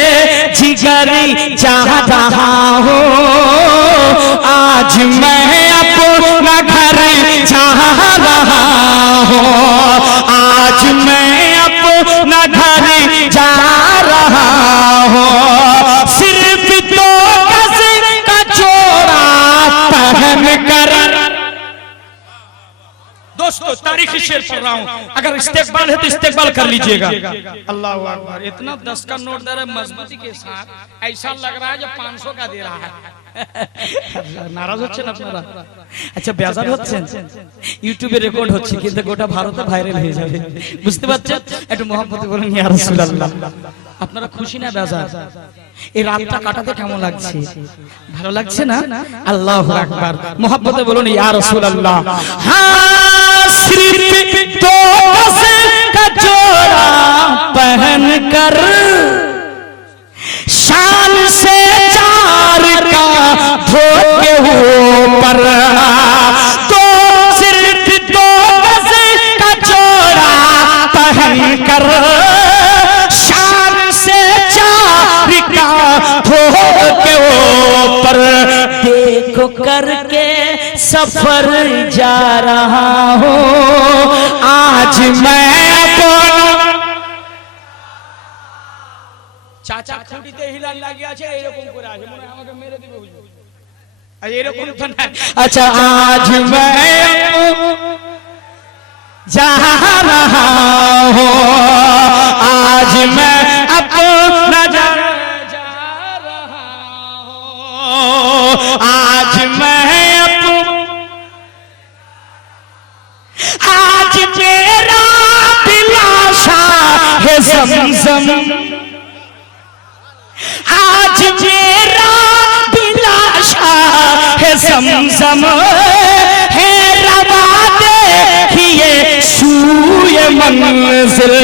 जिगरी जा रहा हूँ, आज मैं अपना घर जा रहा हूँ, आज मैं अपना घर जा रहा हूँ। सिर्फ 2 गज का जोड़ा पहन कर। दोस्तों तारीखी शेर पढ़ रहा हूँ, अगर इस्तेकबाल है तो इस्तेकबाल कर लीजिएगा। अल्लाह अकबर। इतना 10 का नोट दे रहा है मजबूती के साथ, ऐसा लग रहा है जो 500 का दे रहा है। নারাজ হচ্ছেন আপনারা? আচ্ছা বেজার হচ্ছেন? ইউটিউবে রেকর্ড হচ্ছে কিন্তু গোটা ভারতে ভাইরাল হয়ে যাবে, বুঝতে পারছেন? একটু মহব্বতে বলেন ইয়া রাসূলুল্লাহ। আপনারা খুশি না বেজার? এই রাতটা কাটাতে কেমন লাগছে? ভালো লাগছে না? আল্লাহু আকবার। মহব্বতে বলুন ইয়া রাসূলুল্লাহ। হ্যাঁ सिर्फ 2 गज का जोड़ा पहन कर, शान से 4 का धोके ऊपर, तो सिर्फ 2 गज का जोड़ा पहन कर, शान से 4 का धोके ऊपर, देखो करके सफर जा रहा हूँ, आज मैं अपना। চাচা খুঁটিতে হিলান লাগিয়ে আছে, এরকম করে আছে, মনে হয় আমাকে মেরে দিবে হুজুর। আর এরকম তো না। আচ্ছা আজ मैं जा रहा हूँ, आज मैं अपना जा रहा हूँ, आज मैं आज मेरा दिलासा है समसम आज मेरा दिलाशा है समसम है रवा देखिए सूए मंजिल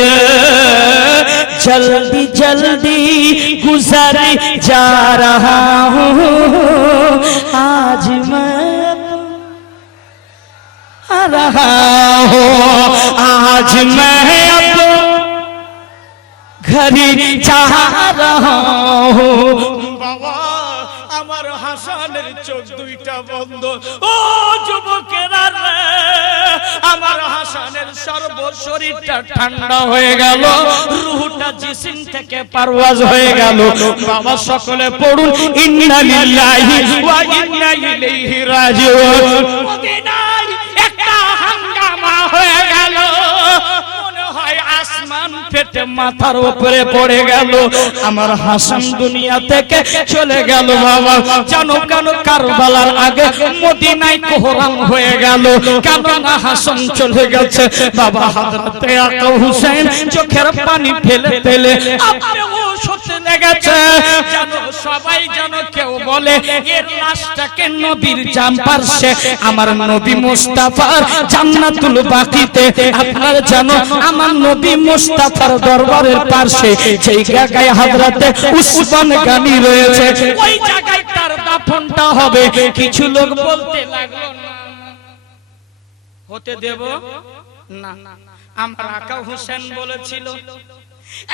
जल्दी जल्दी गुजर जा रहा हूँ आज मैं आ रहा हूँ आज मैं अब घर जा रहा हूँ বাবা আমার হাসানের চোখ দুইটা বন্ধ ও যুবকেরা রে আমার হাসানের সর্ব শরীরটা ঠান্ডা হয়ে গেল রূহটা জিসিম থেকে পারওয়াজ হয়ে গেল বাবা সকলে পড়ুন ইন্না লিল্লাহি ওয়া ইন্না ইলাইহি রাজিউন মদিনায় একটা হাঙ্গামা হয়ে গেল মনে হয় আসমান ফেটে মাথার উপরে পড়ে গেল আমার হাসান দুনিয়া থেকে চলে গেল বাবা জানো কেন কারবালার আগে মদিনায় কোহরাম হয়ে গেল কেন না হাসান চলে গেছে বাবা হযরতে আকা হুসাইন চোখের পানি ফেলে ফেলে আপনি ওষুধ লেগেছে জানো সবাই জানো কেউ বলে এর লাশটাকে নবীর জামপারসে আমার নবী মুস্তাফার জান্নাতুল বাকিতে আপনারা জানো আমার নবী মুস্তাফার দরবারের পাশে যেই জায়গায় হযরতে উসমান গানি রয়েছে ওই জায়গায় তার দাফনটা হবে কিছু লোক বলতে লাগলো না হতে দেব না আমার আকা হোসেন বলেছিল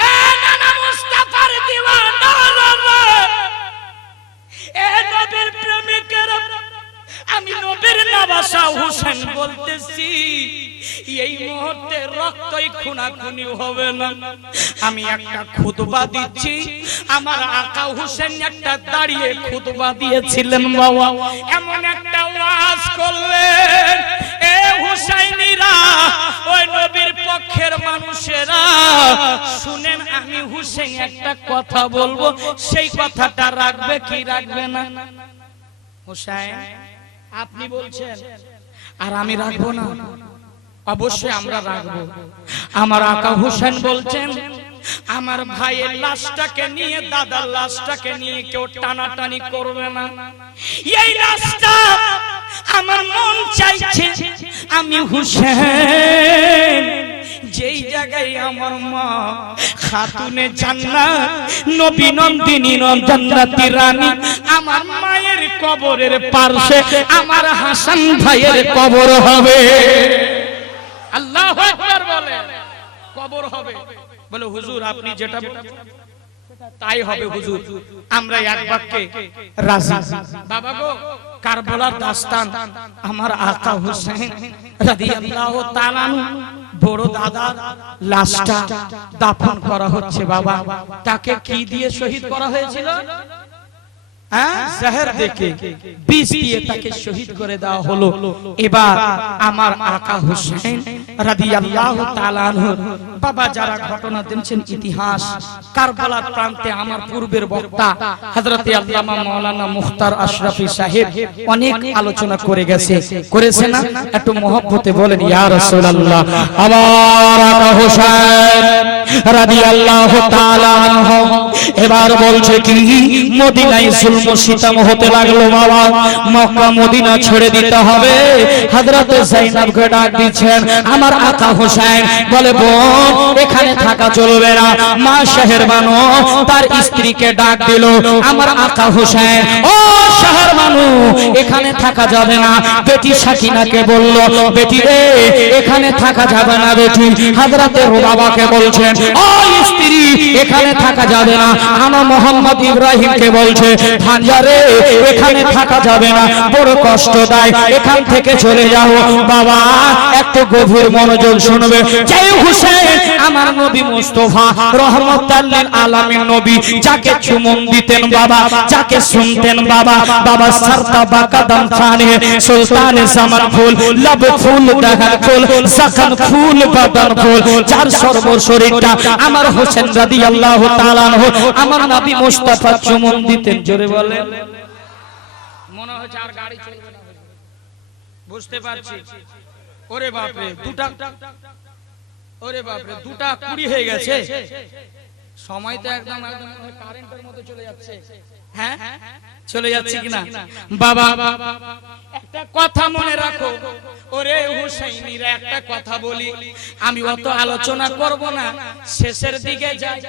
এ নানা মুস্তাফার দিওয়ানা এ নবীর প্রেমিকেরা আমি নবীর নবাসা হোসেন বলতেছি এই মুহূর্তে রক্তই খুনাখুনি হবে না আমি একটা খুতবা দিচ্ছি আমার আকা হোসেন একটা দাঁড়িয়ে খুতবা দিয়েছিলেন বাবা এমন একটা ওয়াজ করলেন এ হুসাইনিরা ওই নবীর পক্ষের মানুষেরা শুনেন আমি হুসেন একটা কথা বলবো সেই কথাটা রাখবে কি রাখবে না হুসাইন আপনি বলছেন আর আমি রাখবো না অবশ্যই আমরা রাখবো আমার আকা হোসেন বলছেন আমার ভাইয়ের লাশটাকে নিয়ে দাদার লাশটাকে নিয়ে কেউ টানাটানি করবে না এই লাশটা আমার মন চাইছে আমি হুসেন যেই জায়গায় আমার মা খাতুনে জান্নাত নবী নন্দিনী জান্নাতি রানী আমার মায়ের কবরের পাশে আমার হাসান ভাইয়ের কবর হবে আল্লাহু আকবার বলে কবর হবে বলে হুজুর আপনি যেটা তাই হবে হুজুর আমরা এক বাক্যে রাজি বাবা গো কারবালার দাস্তান আমার আকা হোসেন রাদিয়াল্লাহু তাআলা বড় দাদার লাশটা দাফন করা হচ্ছে বাবা তাকে কি দিয়ে শহীদ করা হয়েছিল জহর দেখে বিষ দিয়ে তাকে শহীদ করে দেওয়া হলো এবার আমার আকা হোসেন রাদিয়াল্লাহু তাআলা আনহু বাবা যারা ঘটনা দিয়েছেন ইতিহাস কারবালার প্রান্তে আমার পূর্বের বক্তা হযরত আল্লামা মাওলানা মুখতার আশরাফী সাহেব অনেক আলোচনা করে গেছে করেছে না একটু মহব্বতে বলেন ইয়া রাসূলুল্লাহ আমার আকা হোসেন রাদিয়াল্লাহু তাআলা আনহু এবার বলছে কি মদিনায় জুলম সিতম হতে লাগলো বাবা মক্কা মদিনা ছেড়ে দিতে হবে হযরত যায়েনবকে ডাক দিচ্ছেন আমার আকা হোসেন বলে বোন এখানে থাকা চলবে না মা শাহরবানু তার স্ত্রীকে ডাক দিল আমার আকা হোসেন ও শাহরবানু এখানে থাকা যাবে না বেটি সাকিনাকে বলল বেটি রে এখানে থাকা যাবে না বেটি হযরত রুবাবাকে বলছেন ও স্ত্রী এখানে থাকা যাবে না আমার মোহাম্মদ ইব্রাহিমকে বলছে ভাঞ্জারে এখানে থাকা যাবে না বড় কষ্ট দেয় এখান থেকে চলে যাও বাবা একটু গভীর মনোযোগ শুনবে জয় হুসেন আমার নবী মুস্তাফা রহমাতুল লিল আলামিন নবী যাকে চুমন দিতেন বাবা যাকে শুনতেন বাবা বাবা সরতা বাকাদম খানে সুলতান জামান ফুল লব ফুল দহন ফুল সখন ফুল বদন ফুল যার সর্ব শরীরটা আমার হোসেন রাদিয়াল্লাহু তাআলা আনহু আমার নবী মুস্তাফা চুমন দিতেন জোরে বলে মনে হচ্ছে আর গাড়ি চলবে না বুঝতে পারছি ওরে বাপ রে দুটা ওরে বাপরে 2:20 হয়ে গেছে, সময় তো একদম কারেন্টের মতো চলে যাচ্ছে। হ্যাঁ চলে যাচ্ছে কিনা বাবা? একটা কথা মনে রাখো, ওরে হুসাইনিরা একটা কথা বলি, আমি অত আলোচনা করব না, শেষের দিকে যাই।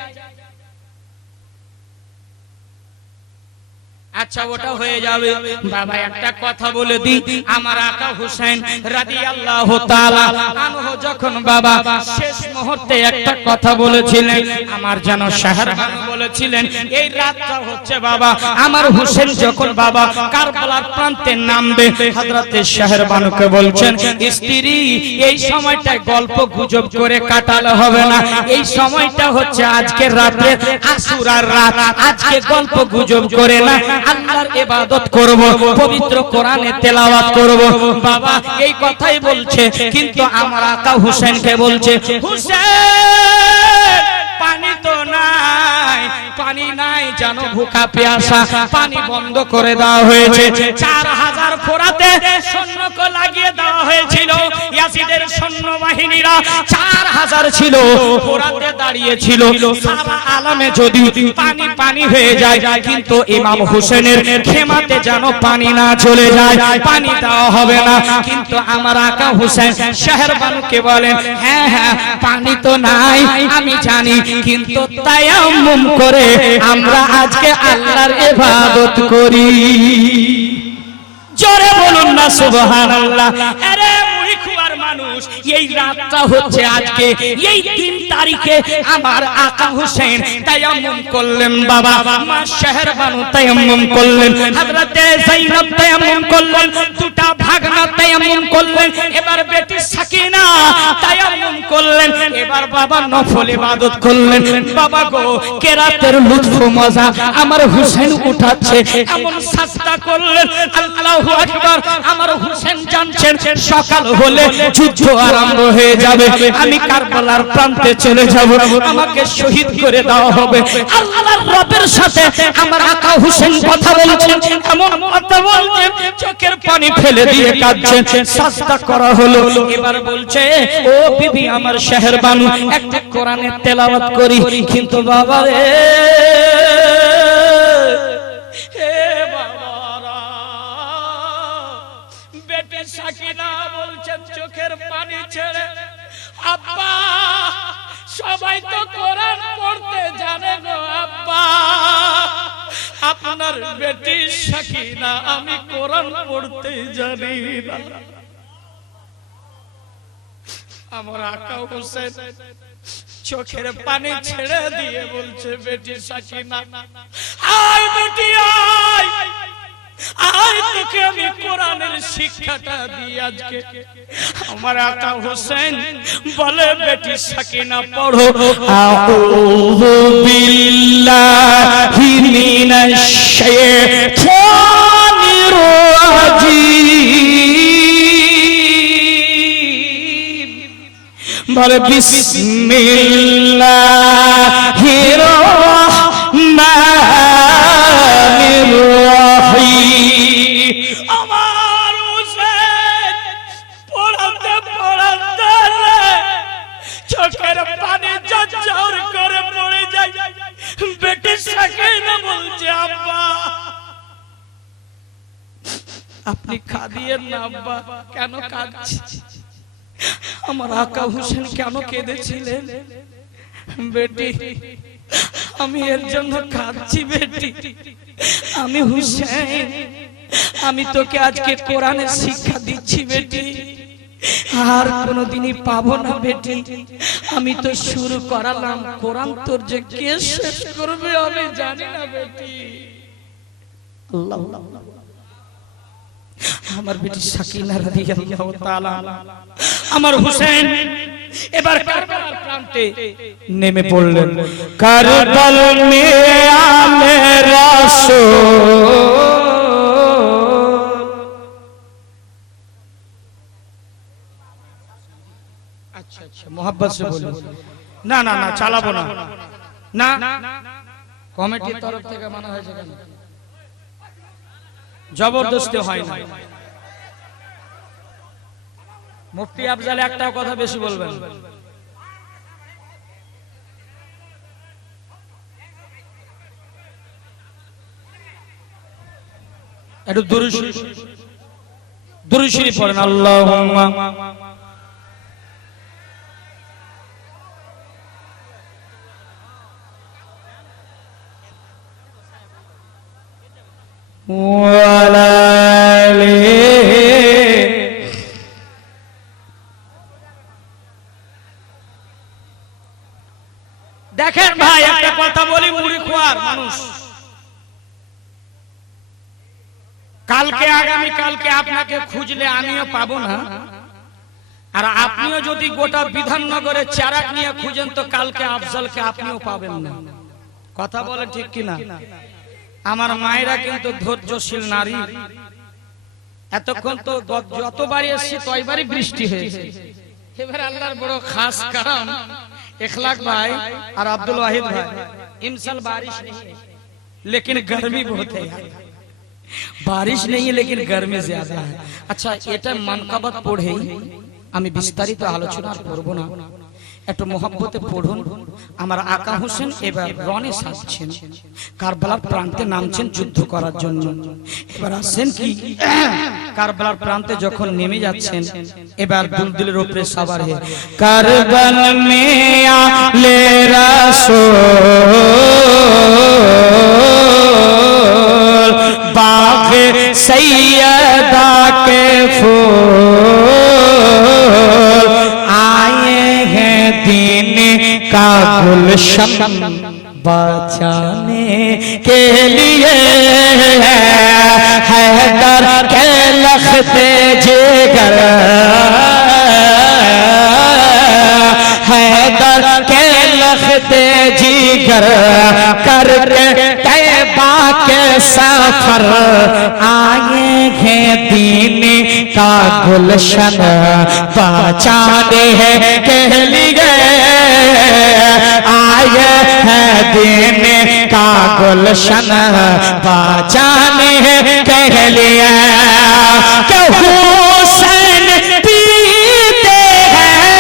আচ্ছা ওটা হয়ে যাবে বাবা, একটা কথা বলে দিই, আমার আকা হুসাইন রাদিয়াল্লাহু তাআলা আনহু যখন বাবা শেষ মুহূর্তে একটা কথা বলেছিলেন, আমার যেন শাহরবানু বলেছিলেন, এই রাতটা হচ্ছে বাবা আমার হুসেন যখন বাবা কারবালার প্রান্তে নামবে, হযরতে শাহরবানুকে বলছেন, স্ত্রী এই সময়টায় গল্প গুজব করে কাটালে হবে না, এই সময়টা হচ্ছে আজকের রাতে আশুরার রাত, আজকে গল্প গুজব করে না, আল্লাহর ইবাদত করব, পবিত্র কোরআনে তেলাওয়াত করব। বাবা এই কথাই বলছে, কিন্তু আমার আকা হুসেনকে বলছে, হুসেন পানি তো নাই, পানি নাই, জানো ভুকা পেয়াসা, পানি বন্ধ করে দেওয়া হয়েছে। 4000 ফোরাতে সৈন্যকে লাগিয়ে দেওয়া হয়েছিল, ইয়াজিদের সৈন্য বাহিনীরা 4000 ছিল, ফোরাতে দাঁড়িয়ে ছিল। সারা আলামে যদি পানি পানি হয়ে যায়, কিন্তু ইমাম হোসেনের খেমাতে যেন পানি না চলে যায়, পানি দেওয়া হবে না। কিন্তু আমার আকা হোসেন শাহরবানুকে বলেন, হ্যাঁ হ্যাঁ পানি তো নাই আমি জানি, কিন্তু তায়াম্মুম করে আমরা আজকে আল্লাহর ইবাদত করি। জোরে বলুন না সুবহানাল্লাহ। আরে মুড়ি খাওয়ার মানুষ, এই রাতটা হচ্ছে আজকে, এই 3 তারিখে আমার আকা হোসেন তায়াম্মুম করলেন বাবা, মা শাহরবানু তায়াম্মুম করলেন, হযরতে যায়েনব তায়াম্মুম করলেন, দুটা ভাগনা তায়াম্মুম করলেন, এবার বেটি সাকিনা তায়াম্মুম করলেন, এবার বাবা নফল ইবাদত করলেন। বাবা গো কেরাতের লুৎফ মজা আমার হোসেন উঠাচ্ছে, এমন সাজদা করলেন, আল্লাহু আকবার। আমার হোসেন জানছেন সকাল হলে যুদ্ধ আরম্ভ হয়ে যাবে, আমি কারবালার প্রান্তে চলে যাব, আমাকে শহীদ করে দেওয়া হবে। আল্লাহর রবের সাথে আমার আকা হোসেন কথা বলছেন, এমন কথা বলছেন চোখের পানি ফেলে দিয়ে কাঁদছেন। সাজদা করা হলো, এবার বলছে, ও বিবি আমার শাহরবানু একটা কোরআনের তেলাওয়াত করি। কিন্তু বাবা রে, বেটি সাকিনা বলছেন চোখের পানি ছেড়ে, আব্বা সবাই তো কোরআন পড়তে জানে গো আব্বা, আপনার বেটি সাকিনা আমি কোরআন পড়তে জানি না। আমার আকা হোসেন চোখের পানি ছেড়ে দিয়ে বলছে, বেটি সাকিনা আয় বেটি আয়, আয় তোকে আমি কোরআনের শিক্ষাটা দিই আজকে। আমার আকা হোসেন বলে, বেটি সাকিনা পড়ো, আউযু বিল্লাহি মিনাশ শাইতানির রাজীম, বলে বিসমিল্লাহির রাহমানির রাহিম। আমার হোসেন পড়াতে পড়াতে চোখের পানি ঝরঝর করে পড়ে যায়। বেটি সাকিনা বলছে, আব্বা আপনি কাঁদিয়েন না আব্বা। কেন কাঁদছি? আমার আকা হোসেন কেন কেঁদেছিলেন? বেটি আমি এর জন্য কাঁদছি বেটি, আমি হুসেন, আমি তোকে আজকে কোরআনের শিক্ষা দিচ্ছি বেটি, আর কোনদিনই পাবো না বেটি। আমি তো শুরু করালাম, কোরআন তোর যে কে শেষ করবে আমি জানি না বেটি। আল্লাহ আমার বেটি সাকিনা রাদিয়াল্লাহু তাআলা, আমার হোসেন এবার কারবালার প্রান্তে নেমে পড়লেন। কারবাল মে আলে রাসূল, আচ্ছা আচ্ছা মোহাব্বত সে বলুন, না না না চালাবো না, না কমিটির তরফ থেকে মানা হয়েছে, কেন জবরদস্তি হয় না। মুফতি আফজাল একটাও কথা বেশি বলবেন, একটু দুরূদ শরীফ পড়েন। আল্লাহুম্মা ওয়ালা দেখেন ভাই, একটা কথা বলি, মুড়ি খোয়ার মানুষ কালকে আগামী কালকে আপনাকে খুঁজলে আমিও পাবো না, আর আপনিও যদি গোটা বিধাননগরে চারাক নিয়ে খুঁজেন তো কালকে আফজলকে আপনিও পাবেন না। কথা বলেন ঠিক কিনা? আমার মায়েরা কিন্তু ধৈর্যশীল নারী। এতক্ষণ তো যতবারই এসেছি ততবারই বৃষ্টি হয়েছে। এবার আল্লাহর বড় খাস কারণ इखलाक भाई और अब्दुल वाहिद भाई, इमसल बारिश नहीं है लेकिन गर्मी बहुत है यार। बारिश नहीं है लेकिन गर्मी ज्यादा है। अच्छा এটা মানকাবাত পড়ে আমি বিস্তারিত আলোচনা করব না, একটু মহব্বতে পড়ুন। আমার আকা হোসেন এবার রণে সাজছেন, কারবালার প্রান্তে নামছেন যুদ্ধ করার জন্য। এবার আসেন কি কারবালার প্রান্তে যখন নেমে যাচ্ছেন, এবার দুলদুলের উপরে সওয়ার হয়ে কারবাল মে আলে রাসূল বাগে সৈয়দা কে ফুল आए हैं दीन का गुलशन बचाने के लिए, हैदर के लखते जिगर, हैदर के लखते जिगर करके तैबा के सफर आए हैं दीन का गुलशन बचाने के लिए, आए हैं दीन का गुलशन बचाने के लिए। कि हुसैन पीते हैं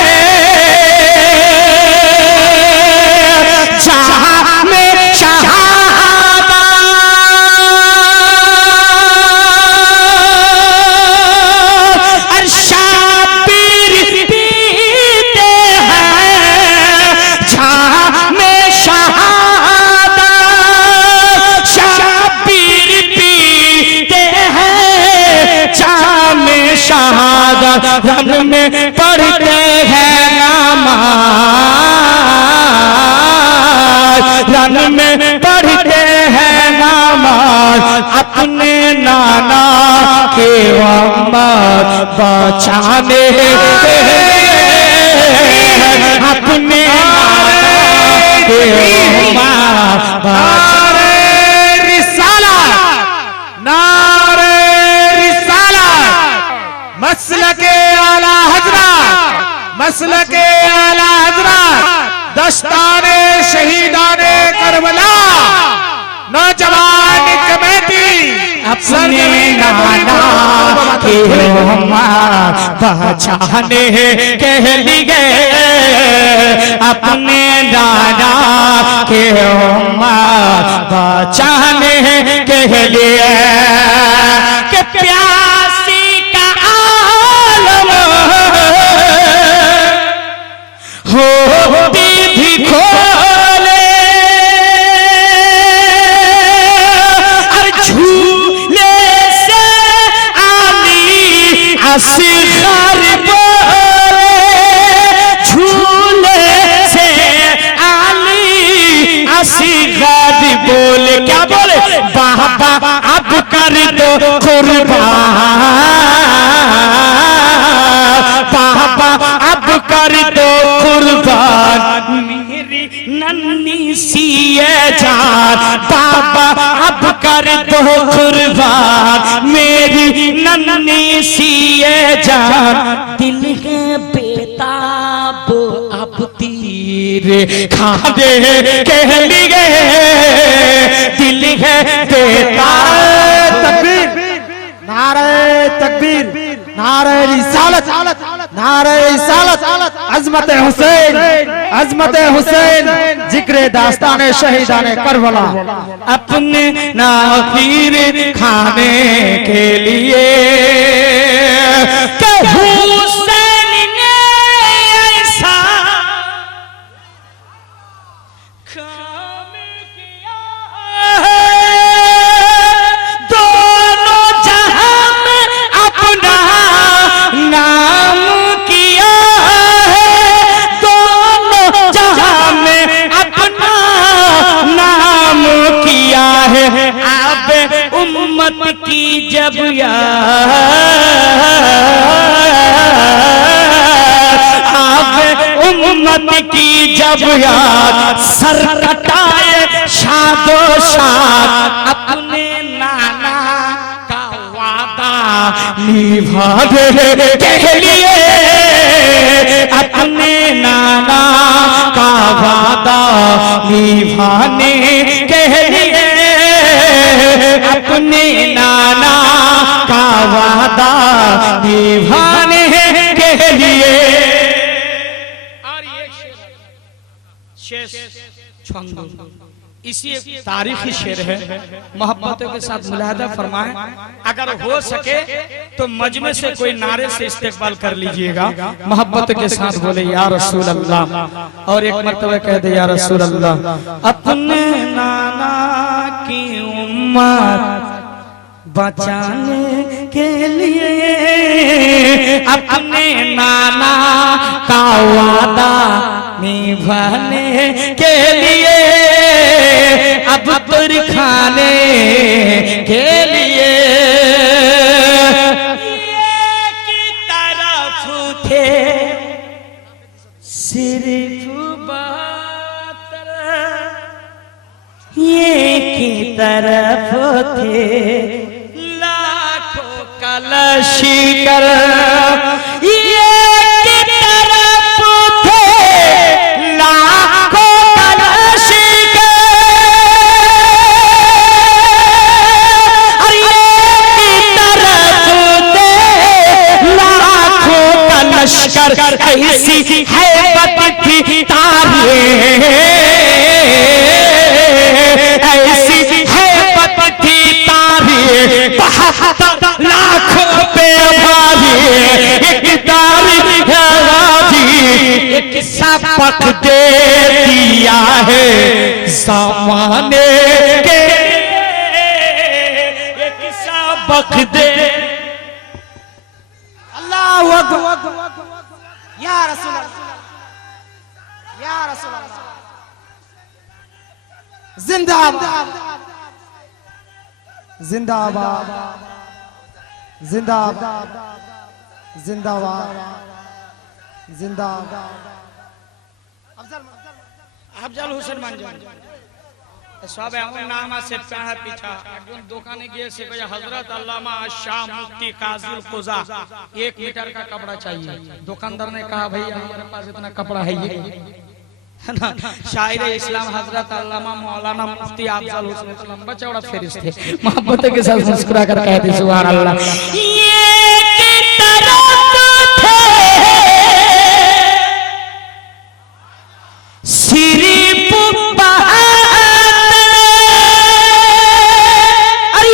जहां में शहादा, और शाबिर पीते हैं जहां में शहादा, शाबिर पीते हैं जहां में शहादा, रन में पढ़ते हैं नमाज, रन में पढ़ते हैं नमाज, अपने नाना के उम्मत बचाने के लिए, अपने नाना के उम्मत बचाने। नारे रिसालत, मसलके आला हजरत, मसलके आला हजरत, दस्ताने शहीदाने करबला, नौजवान कमेटी अपने नाना के उम्मत बचाने के लिए, अपने नाना के उम्मत बचाने के लिए। कि प्यासी का आलम हो भी खोले, और झूले से आली असगर बोले, झूले से आली असगर बोले। क्या बोले? बाबा अब कर दो कुर्बान, बाबा अब कर दो कुर्बान मेरी नन्ही सी ये जान, बाबा अब कर दो कुर्बान मेरी नन्ही सी ये जान। दिल है बेताब अब तीर खाने के लिए, दिल है बेताब। तकबीर, नारे तकबीर, नारे रिसालत, नारे रिसालत, अजमत हुसैन, अजमत हुसैन जिक्र दास्तान शहीदान करबला। अपने नाखीर खाने के लिए क्या हुसैन ने ऐसा काम किया है, दोनों जहां में अपना नाम किया है, दोनों जहां में अपना नाम किया है। अब उम्मत की जब उम्मत की जब याद सर कटाए शादो शाद, अपने नाना का वादा निभाने के लिए, अपने नाना का वादा निभाने के लिए, अपने नाना का वादा निभाने के लिए। छंद इसी एक तारीखी शेर है, मोहब्बतों के साथ मुलाहदा फरमाएं। अगर हो सके तो मजमे से कोई नारे से इस्तेकबाल कर लीजिएगा, मोहब्बत के साथ बोले या रसूल अल्लाह, और एक मर्तबा कह दे या रसूल अल्लाह। अपने नाना की उम्मत बचाने के लिए, अपने नाना का वादा निभाने के लिए, अब तुर खाने के लिए की तरफ थे सिर्फ बातर, ये की तरफ थे लाखों कलशिकर, ये की तरफ थे लाखों कलशिकर, ये की तरफ थे लाखों कलशिकर। ऐसी हैबत थी तारीख, ऐसी हैबत थी तारीख, 72 लाखों पे भारी एक तारीख है राजी, एक सबक दे दिया है ज़माने के, एक सबक दे। अल्लाहु अकबर या रसूल अल्लाह, या रसूल अल्लाह, जिंदाबाद जिंदाबाद जिंदाबाद जिंदाबाद जिंदाबाद। আফজাল হোসেন মানজান সব এমন নাম আছে পেড়া পিঠা। একজন দোকানে গিয়ে সে কহে হযরত আল্লামা শাহ মুফতি काजुल कोजा 1 मीटर का कपड़ा चाहिए। दुकानदार ने कहा भैया हमारे पास इतना कपड़ा है ये, है ना। शायर इस्लाम हजरत अल्लामा मौलाना मुफ्ती अफजल हुसैन तो लंबा चौड़ा फरिश्ते मोहब्बत के साथ मुस्कुरा कर कहते सुभान अल्लाह। ये की तरफ थे सिर्फ बात,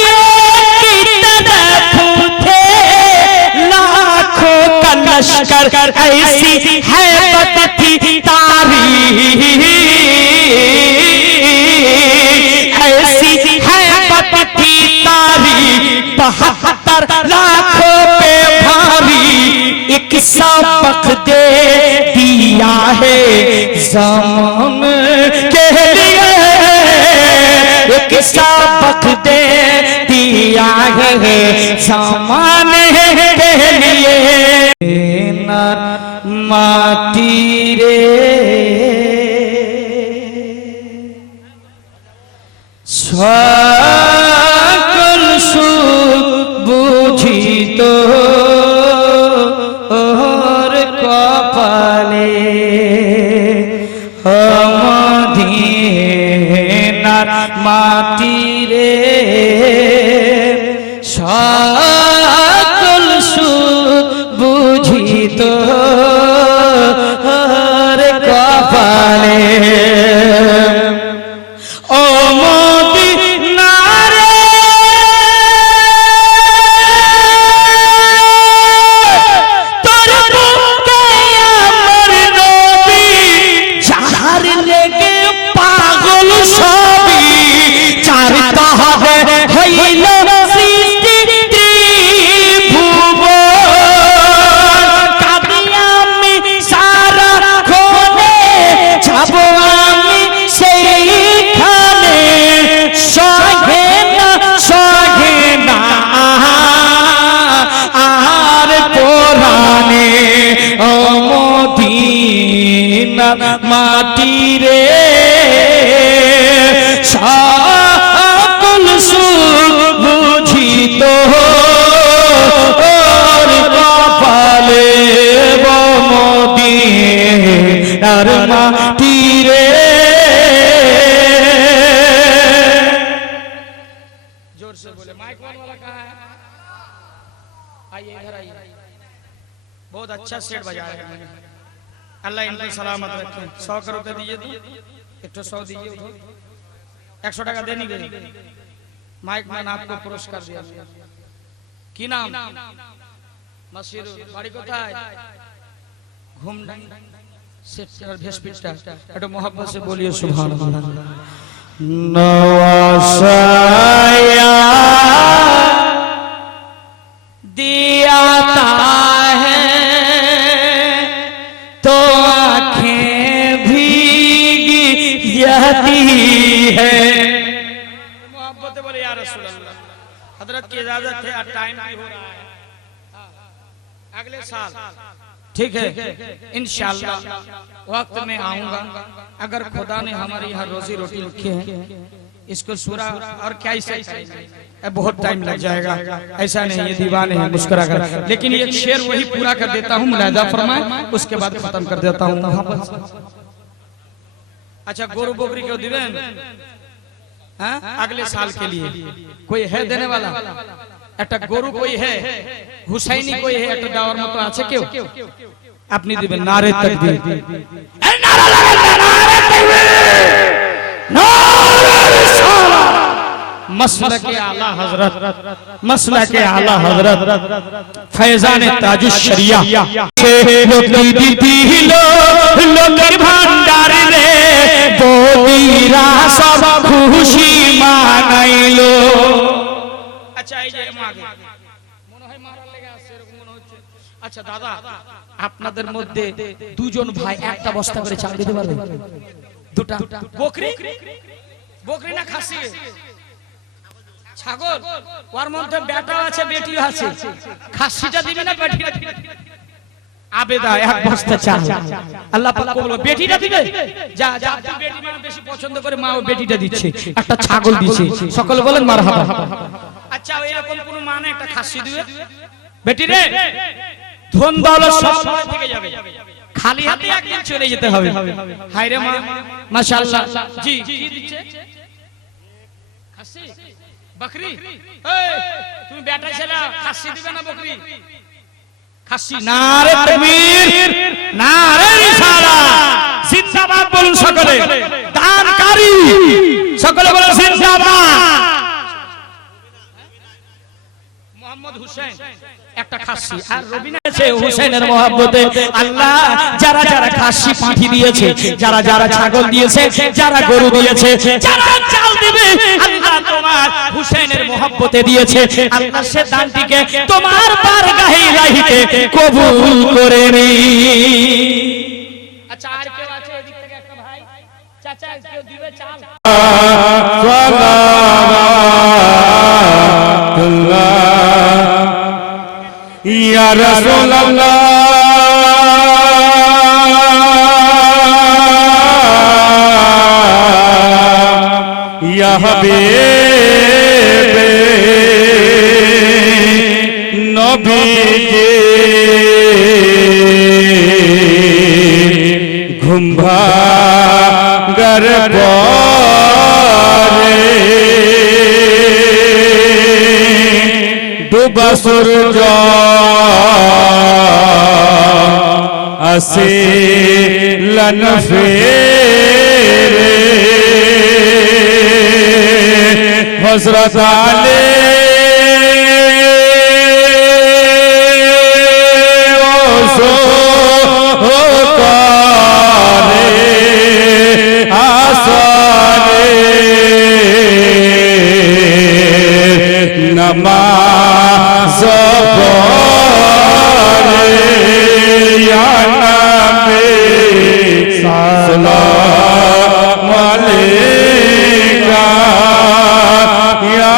ये की तरफ थे लाखों का लश्कर, ऐसी हैबत थी तारीख, ऐसी हैबत थी तारीख, 72 लाखों पे भारी एक सबक दे दिया है ज़माने के लिए, एक सबक दे दिया है ज़माने के लिए। माटी रे সকল সুখ বুঝিত ওর কপালে, মদিনার মাটি রে সকল সুখ বুঝিত ওর কপালে। মাটি রে সকল সুখ বুঝিত কপালে মদিনার মাটি রে। जोर से बोले माइक वाला कहाँ है? आइए इधर आइए। बहुत अच्छा सेट बजाया है मैंने। अल्लाह इनको सलामत रखे। 100 का रुपए दीजिए तो 100 दीजिए, 100 টাকা देनी गई। माइक मैन आपको पुरस्कार दिया। की नाम? मसीर बाड़ी कोথায়? घूमना सेक्टर भेसपिटा। একটু मोहब्बत से बोलिए सुभान अल्लाह। नवासाया दिया है तो आंखें भीगी जाती है। मोहब्बत बोले या रसूल अल्लाह। हजरत की इजाजत है, अब टाइम भी हो रहा है। अगले साल ठीक है इंशाअल्लाह वक्त में आऊंगा। अगर खुदा ने हमारे यहाँ रोजी रोटी रखी है इसको सूरा और क्या इसे बहुत टाइम लग जाएगा। ऐसा नहीं ये दीवाने हैं मुस्कुरा कर, लेकिन ये शेर वही पूरा कर देता हूँ मुलाहिजा फरमाए, उसके बाद खत्म कर देता हूँ। अच्छा गोरु बोकरी क्यों दिवेन? अगले साल के लिए कोई है देने वाला? একটা গরু কই হে হুসাইনি কই হে একটা দেওয়ার মতো আছে কেউ? আপনি দিবেন। নারে তাকবীর, এই নারা লাগান, নারে তাকবীর, নারে রিসালাত। मसलके आला हजरत, मसलके आला हजरत फैजान ताजुश शरिया लोकी दिलो लोकेर भांडार रे बोदीरा सब खुशी मानाइलो। अच्छा এই যে মাগে মনে হয় মারার লেগে আসছে এরকম মনে হচ্ছে। আচ্ছা দাদা আপনাদের মধ্যে দুজন ভাই একটা বস্তা করে চাল দিতে পারবে? দুটা বকরি, বকরি না খাসি? ছাগল? ওর মধ্যে বেটা আছে বেটিও আছে, খাসিটা দিবে না বেটিটা দিবে? আবেদা এক বস্তা চাল আল্লাহ পাক কবুল। বেটিটা দিবে? যা যা, বেটি মানে বেশি পছন্দ করে মা ও বেটিটা দিচ্ছে, একটা ছাগল দিচ্ছে। সকলে বলেন মারহাবা। আচ্ছা এরকম কোন মানে একটা খাসি দিবে? বেটি রে ধন দৌলত সব থেকে যাবে, খালি হাতে একদিন চলে যেতে হবে। হায় রে মা মাশাআল্লাহ। জি কি দিচ্ছে? খাসি বকরি? এই তুমি বেটা ছেলে খাসি দিবে না বকরি? খাসি। নারে তাকবীর, নারে রিসালাত, জিন্দাবাদ বলুন সকলে। দানকারী সকলে বলেন জিন্দাবাদ। মোহাম্মদ হুসেন একটা খাসি আর রবিনা আছে হুসেনের মহব্বতে। আল্লাহ যারা যারা খাসি পাঠি দিয়েছে, যারা যারা ছাগল দিয়েছে, যারা গরু দিয়েছে, যারা চাল দিবে, আল্লাহ তোমার হুসেনের মহব্বতে দিয়েছে। আল্লাহ সে দানটিকে তোমার বারগাহে ইলাহিতে কবুল করে নি। আচ্ছা আর কেউ আছে এদিক থেকে একটা ভাই? চাচা কেউ দিবে চাল? या रसूल अल्लाह या हबीब नबी के घुम्भा गरबारे डूबा सूरज असे लन फेरे हजरत आले ओसो होकारे आसारे नमाज पढ़े या नबी सलाम अलैका या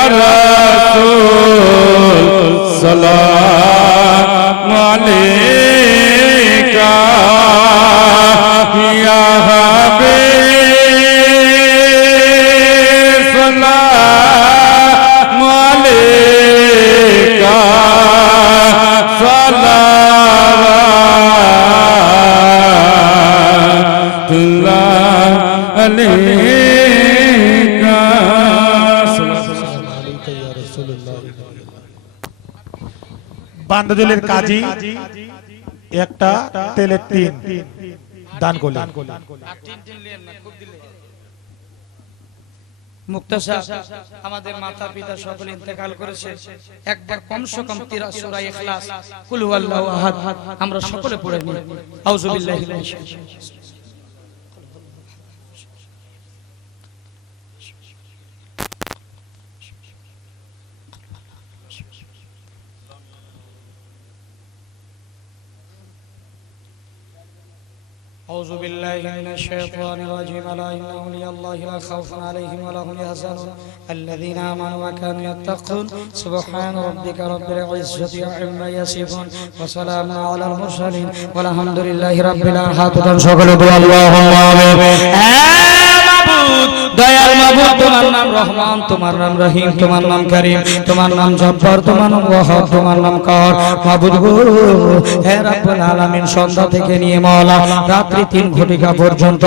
अलैका বান্দাজুলের কাজী একটা তেলের টিন দান করলেন। মুক্তাসা আমাদের মাতা পিতা সকলে ইন্তেকাল করেছে, একবার কমসে কম 13 সূরা ইখলাস কুল হুয়াল্লাহু আহাদ আমরা সকলে পড়ে নিই। আউযু বিল্লাহি মিনাশ শাইতানির أعوذ بالله من الشيطان الرجيم ألا إن أولياء الله لا خوف عليهم ولا هم يحزنون الذين آمنوا وكانوا يتقون سبحان ربك رب العزة عما يصفون وسلام على المرسلين والحمد لله رب العالمين সকলে বলি আল্লাহুম্মা আমিন। দয়াল মাবুদ তোমার নাম রহমান, তোমার নাম রহিম, তোমার নাম করিম, তোমার নাম জব্বার, তোমার নাম ওয়াহাব, তোমার নাম কাহার। মাবুদ গো হে রব্বুল আলামিন, সন্ধ্যা থেকে নিয়ে মাওলা রাত্রি 3 ঘটিকা পর্যন্ত